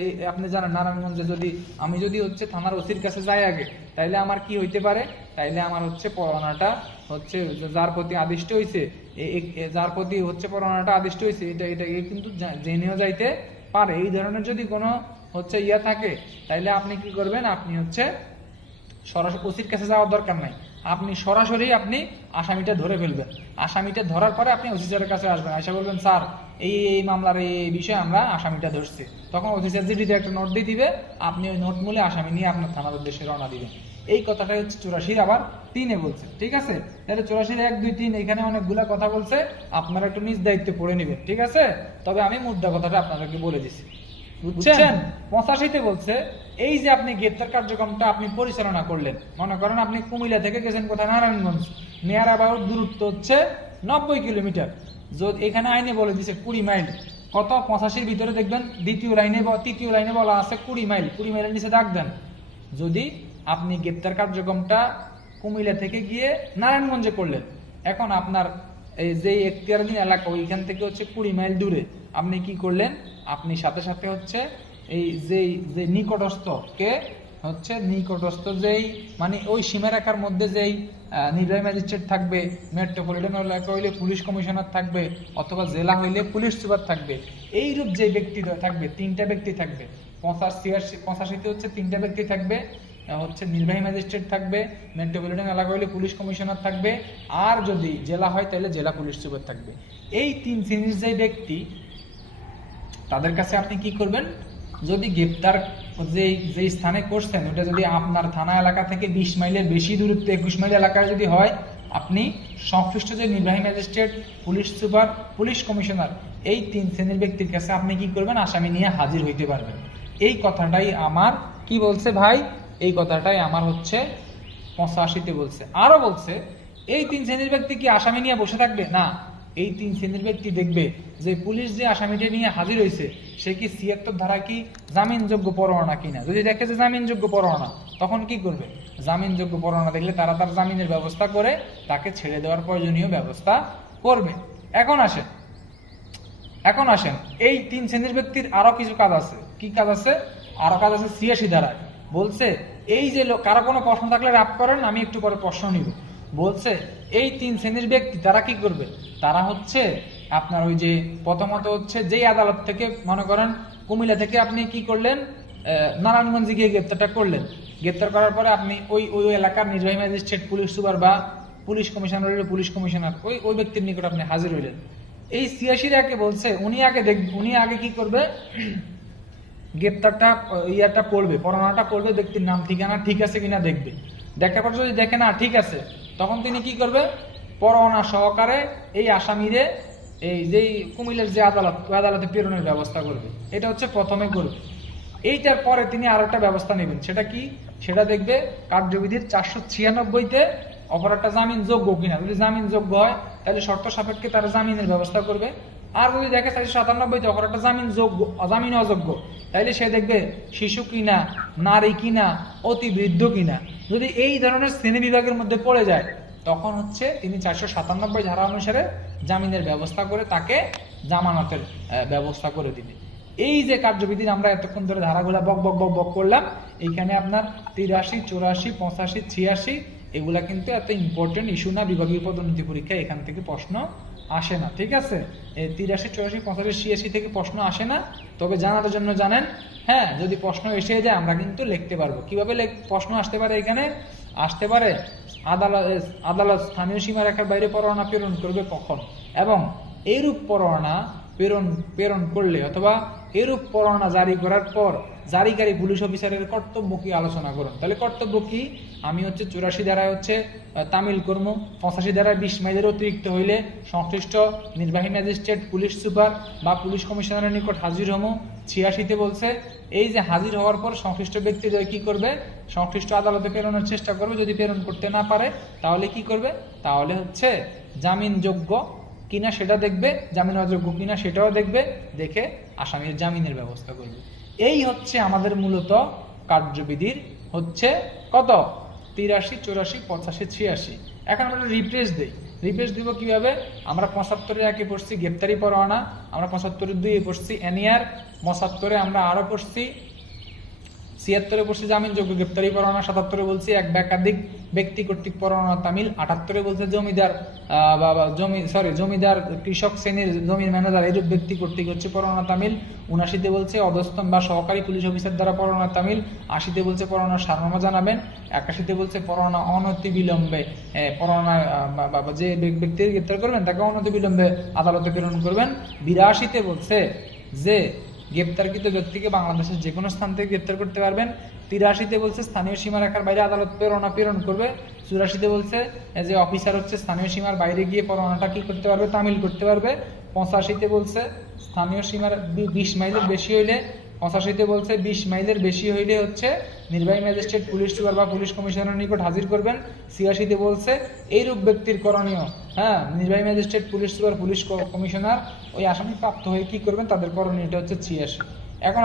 নারায়ণগঞ্জে যদি আমি হচ্ছে থানার ওসির কাছে যাই আগে, তাইলে আমার কি হইতে পারে, তাইলে আমার হচ্ছে পরোয়ানাটা হচ্ছে যার প্রতি আদিষ্ট হয়েছে, যার প্রতি হচ্ছে পরোয়ানাটা আদিষ্ট হয়েছে এটা কিন্তু জেনেও যাইতে পারে। এই ধরনের যদি কোনো হচ্ছে ইয়া থাকে তাইলে আপনি কি করবেন, আপনি হচ্ছে সরাসরি ওসির কাছে যাওয়ার দরকার নাই, আপনি সরাসরি আপনি আসামিটা ধরে ফেলবেন। আসামিটা ধরার পরে আপনি ওসি স্যারের কাছে আসবেন, এসে বলবেন স্যার এই মামলার এই বিষয়ে আমরা আসামিটা ধরছি। তখন ওসি স্যার জিডিতে একটা নোট দিয়ে দিবে, আপনি ওই নোট মূলে আসামি নিয়ে আপনার থানার উদ্দেশ্যে রওনা দিবেন। এই কথাটাই হচ্ছে 84 আবার 3-এ বলছে। ঠিক আছে, তাহলে 84 1 2 3 এখানে অনেকগুলা কথা বলছে, আপনারা একটু নিজ দায়িত্বে পড়ে নেবেন। ঠিক আছে, তবে আমি মুদ্রা কথাটা আপনাদেরকে বলে দিছি, বুঝছেন? 85-তে বলছে এই যে আপনি গ্রেপ্তার কার্যক্রমটা আপনি পরিচালনা করলেন, মনে করেন আপনি কুমিল্লা থেকে গেছেন কোথায় নারায়ণগঞ্জ, নিয়ার অ্যাবাউট দূরত্ব হচ্ছে 90 কিলোমিটার। যদি এখানে আইনে বলে দিছে 20 মাইল, কত 85-র ভিতরে দেখবেন তৃতীয় লাইনে বলা আছে 20 মাইল, 20 মাইলের নিচে দাগ দেন। যদি আপনি গ্রেপ্তার কার্যক্রমটা কুমিল্লা থেকে গিয়ে নারায়ণগঞ্জে করলেন, এখন আপনার এই যে এখতিয়ারাধীন এলাকা ওইখান থেকে হচ্ছে 20 মাইল দূরে, আপনি কি করলেন, আপনি সাথে সাথে হচ্ছে এই যে নিকটস্থ যেই মানে ওই সীমারেখার মধ্যে যেই নির্বাহী ম্যাজিস্ট্রেট থাকবে, মেট্রোপলিটন এলাকা হইলে পুলিশ কমিশনার থাকবে, অথবা জেলা হইলে পুলিশ সুপার থাকবে, এইরূপ যে ব্যক্তি থাকবে 3টা ব্যক্তি থাকবে। 85-তে হচ্ছে 3টা ব্যক্তি থাকবে, হচ্ছে নির্বাহী ম্যাজিস্ট্রেট থাকবে, মেট্রোপলিটন এলাকা হইলে পুলিশ কমিশনার থাকবে, আর যদি জেলা হয় তাহলে জেলা পুলিশ সুপার থাকবে। এই 3 শ্রেণীর যে ব্যক্তি তাদের কাছে আপনি কি করবেন, যদি গ্রেপ্তার যে স্থানে করছেন ওটা যদি আপনার থানা এলাকা থেকে 20 মাইলের বেশি দূরত্ব 21 মাইল এলাকায় যদি হয়, আপনি সংশ্লিষ্ট যে নির্বাহী magistrate, police super, police commissioner, এই 3 শ্রেণীর ব্যক্তির কাছে আপনি কি করবেন, আসামি নিয়ে হাজির হইতে পারবেন। এই কথাটাই আমার কি বলছে ভাই, এই কথাটাই আমার হচ্ছে 85-তে বলছে। আরো বলছে এই 3 শ্রেণীর ব্যক্তি কি আসামি নিয়ে বসে থাকবে না, এই 3 শ্রেণীর ব্যক্তি দেখবে যে পুলিশ যে আসামিটা নিয়ে হাজির হয়েছে সে কি 76 ধারা কি জামিনযোগ্য পরোয়ানা কিনা। যদি দেখে যে জামিনযোগ্য পরোয়ানা, তখন কি করবে, জামিনযোগ্য পরোয়ানা দেখলে তারা তার জামিনের ব্যবস্থা করে তাকে ছেড়ে দেওয়ার প্রয়োজনীয় ব্যবস্থা করবে। এখন আসেন এই 3 শ্রেণীর ব্যক্তির আরো কিছু কাজ আছে। কি কাজ আছে? আরো কাজ আছে 86 ধারায়, বলছে এই যে কারো কোনো প্রশ্ন থাকলে রাপ করেন, আমি একটু পরে প্রশ্ন নিব। বলছে এই 3 শ্রেণীর ব্যক্তি তারা কি করবে, তারা হচ্ছে আপনার ওই যে প্রথমত হচ্ছে যেই আদালত থেকে মনে করেন কুমিল্লা থেকে আপনি কি করলেন, নারায়ণগঞ্জে গিয়ে গ্রেপ্তারটা করলেন, গ্রেপ্তার করার পরে আপনি ওই ওই এলাকার নির্বাহী ম্যাজিস্ট্রেট, পুলিশ সুপার বা পুলিশ কমিশনার হইলে পুলিশ কমিশনার, ওই ওই ব্যক্তির নিকট আপনি হাজির হইলেন। এই 86 বলছে উনি আগে কি করবে, গ্রেপ্তারটা ইয়াটা পড়বে, পরোয়ানাটা পড়বে, ব্যক্তির নাম ঠিকানা ঠিক আছে কিনা দেখবে। দেখার পর যদি দেখে না ঠিক আছে, তখন তিনি কি করবে, পরোয়ানা সহকারে এই আসামিরে এই যেই কুমিল্লার যে আদালত, ওই আদালতে প্রেরণের ব্যবস্থা করবে। এটা হচ্ছে প্রথমে করবে। এইটার পরে তিনি আর একটা ব্যবস্থা নেবেন, সেটা কি, সেটা দেখবে কার্যবিধির 496-তে অপরাধটা জামিন যোগ্য কিনা। যদি জামিন যোগ্য হয় তাহলে শর্ত সাপেক্ষে তারা জামিনের ব্যবস্থা করবে। আর যদি দেখে 497-তে অপরাধটা জামিন অযোগ্য, তাইলে সে দেখবে শিশু কিনা, নারী কিনা, অতি বৃদ্ধ কিনা। যদি এই ধরনের শ্রেণী বিভাগের মধ্যে পড়ে যায়, তখন হচ্ছে তিনি 497 ধারা অনুসারে জামিনের ব্যবস্থা করে তাকে জামানতের ব্যবস্থা করে দিবে। এই যে কার্যবিধি আমরা এতক্ষণ ধরে ধারাগুলা বক বক বক বক করলাম, এইখানে আপনার 83, 84, 85, 86 এগুলা কিন্তু এত ইম্পর্টেন্ট ইস্যু না, বিভাগীয় পদোন্নতি পরীক্ষা এখান থেকে প্রশ্ন আসে না, ঠিক আছে। 83, 84, 85, 86 থেকে প্রশ্ন আসে না, তবে জানার জন্য জানেন। হ্যাঁ, যদি প্রশ্ন এসে যায় আমরা কিন্তু লিখতে পারবো। কিভাবে প্রশ্ন আসতে পারে, এখানে আসতে পারে আদালত স্থানীয় সীমারেখার বাইরে পরোয়ানা প্রেরণ করবে কখন, এবং এইরূপ পরোয়ানা প্রেরণ করলে অথবা এরূপ পরোয়ানা জারি করার পর জারিকারী পুলিশ অফিসারের কর্তব্য কি আলোচনা করুন। তাহলে কর্তব্য কি, আমি হচ্ছে 84 ধারায় হচ্ছে তামিল কর্ম, 85 ধারায় 20 মাইলের অতিরিক্ত হইলে সংশ্লিষ্ট নির্বাহী ম্যাজিস্ট্রেট, পুলিশ সুপার বা পুলিশ কমিশনারের নিকট হাজির হমো। 86-তে বলছে এই যে হাজির হওয়ার পর সংশ্লিষ্ট ব্যক্তিদ্বয় কি করবে, সংশ্লিষ্ট আদালতে প্রেরণের চেষ্টা করবে। যদি প্রেরণ করতে না পারে তাহলে কি করবে, তাহলে হচ্ছে জামিনযোগ্য কিনা সেটা দেখবে, জামিন অযোগ্য কিনা সেটাও দেখবে, দেখে আসামির জামিনের ব্যবস্থা করবে। এই হচ্ছে আমাদের মূলত কার্যবিধির হচ্ছে কত, 83, 84, 85, 86। এখন আমরা রিপ্রেস দিই। রিপ্রেস দিব কিভাবে, আমরা 75-এর একে পড়ছি গ্রেপ্তারি পরোয়ানা, আমরা 75-এর 2-এ পড়ছি এনইআর, 75-এ আমরা আরো পড়ছি, 76-এ পড়ছি জামিনযোগ্য গ্রেপ্তারি পরোয়ানা, 77-এ বলছি এক বা একাধিক ব্যক্তি কর্তৃক পরোয়ানা তামিল, 78-এ বলছে জমিদার কৃষক শ্রেণীর জমির ম্যানেজার এরূপ ব্যক্তি কর্তৃক হচ্ছে পরোয়ানা তামিল, 79-তে বলছে অধস্তন বা সহকারী পুলিশ অফিসার দ্বারা পরোয়ানা তামিল, 80-তে বলছে পরোয়ানা সারমর্ম জানাবেন, 81-তে বলছে পরোয়ানা অনতি বিলম্বে পরোয়ানা যে ব্যক্তি গ্রেপ্তার করবেন তাকে অনতি বিলম্বে আদালতে প্রেরণ করবেন, 82-তে বলছে যে গ্রেপ্তারকৃত ব্যক্তিকে বাংলাদেশের যে কোনো স্থান থেকে গ্রেপ্তার করতে পারবেন, 83-তে বলছে স্থানীয় সীমারেখার বাইরে আদালত প্রেরণ করবে, 84-তে বলছে যে অফিসার হচ্ছে স্থানীয় সীমার বাইরে গিয়ে পরোয়ানাটা কি করতে পারবে, তামিল করতে পারবে, 85-তে বলছে স্থানীয় সীমার 20 মাইলের বেশি হইলে, 85-তে বলছে 20 মাইলের বেশি হইলে হচ্ছে নির্বাহী ম্যাজিস্ট্রেট, পুলিশ সুপার বা পুলিশ কমিশনারের নিকট হাজির করবেন, 86-তে বলছে এইরূপ ব্যক্তির করণীয়, হ্যাঁ, নির্বাহী magistrate, police super, police commissioner ওই আসামি প্রাপ্ত হয়ে কি করবেন তাদের করণীয়, এটা হচ্ছে 86। এখন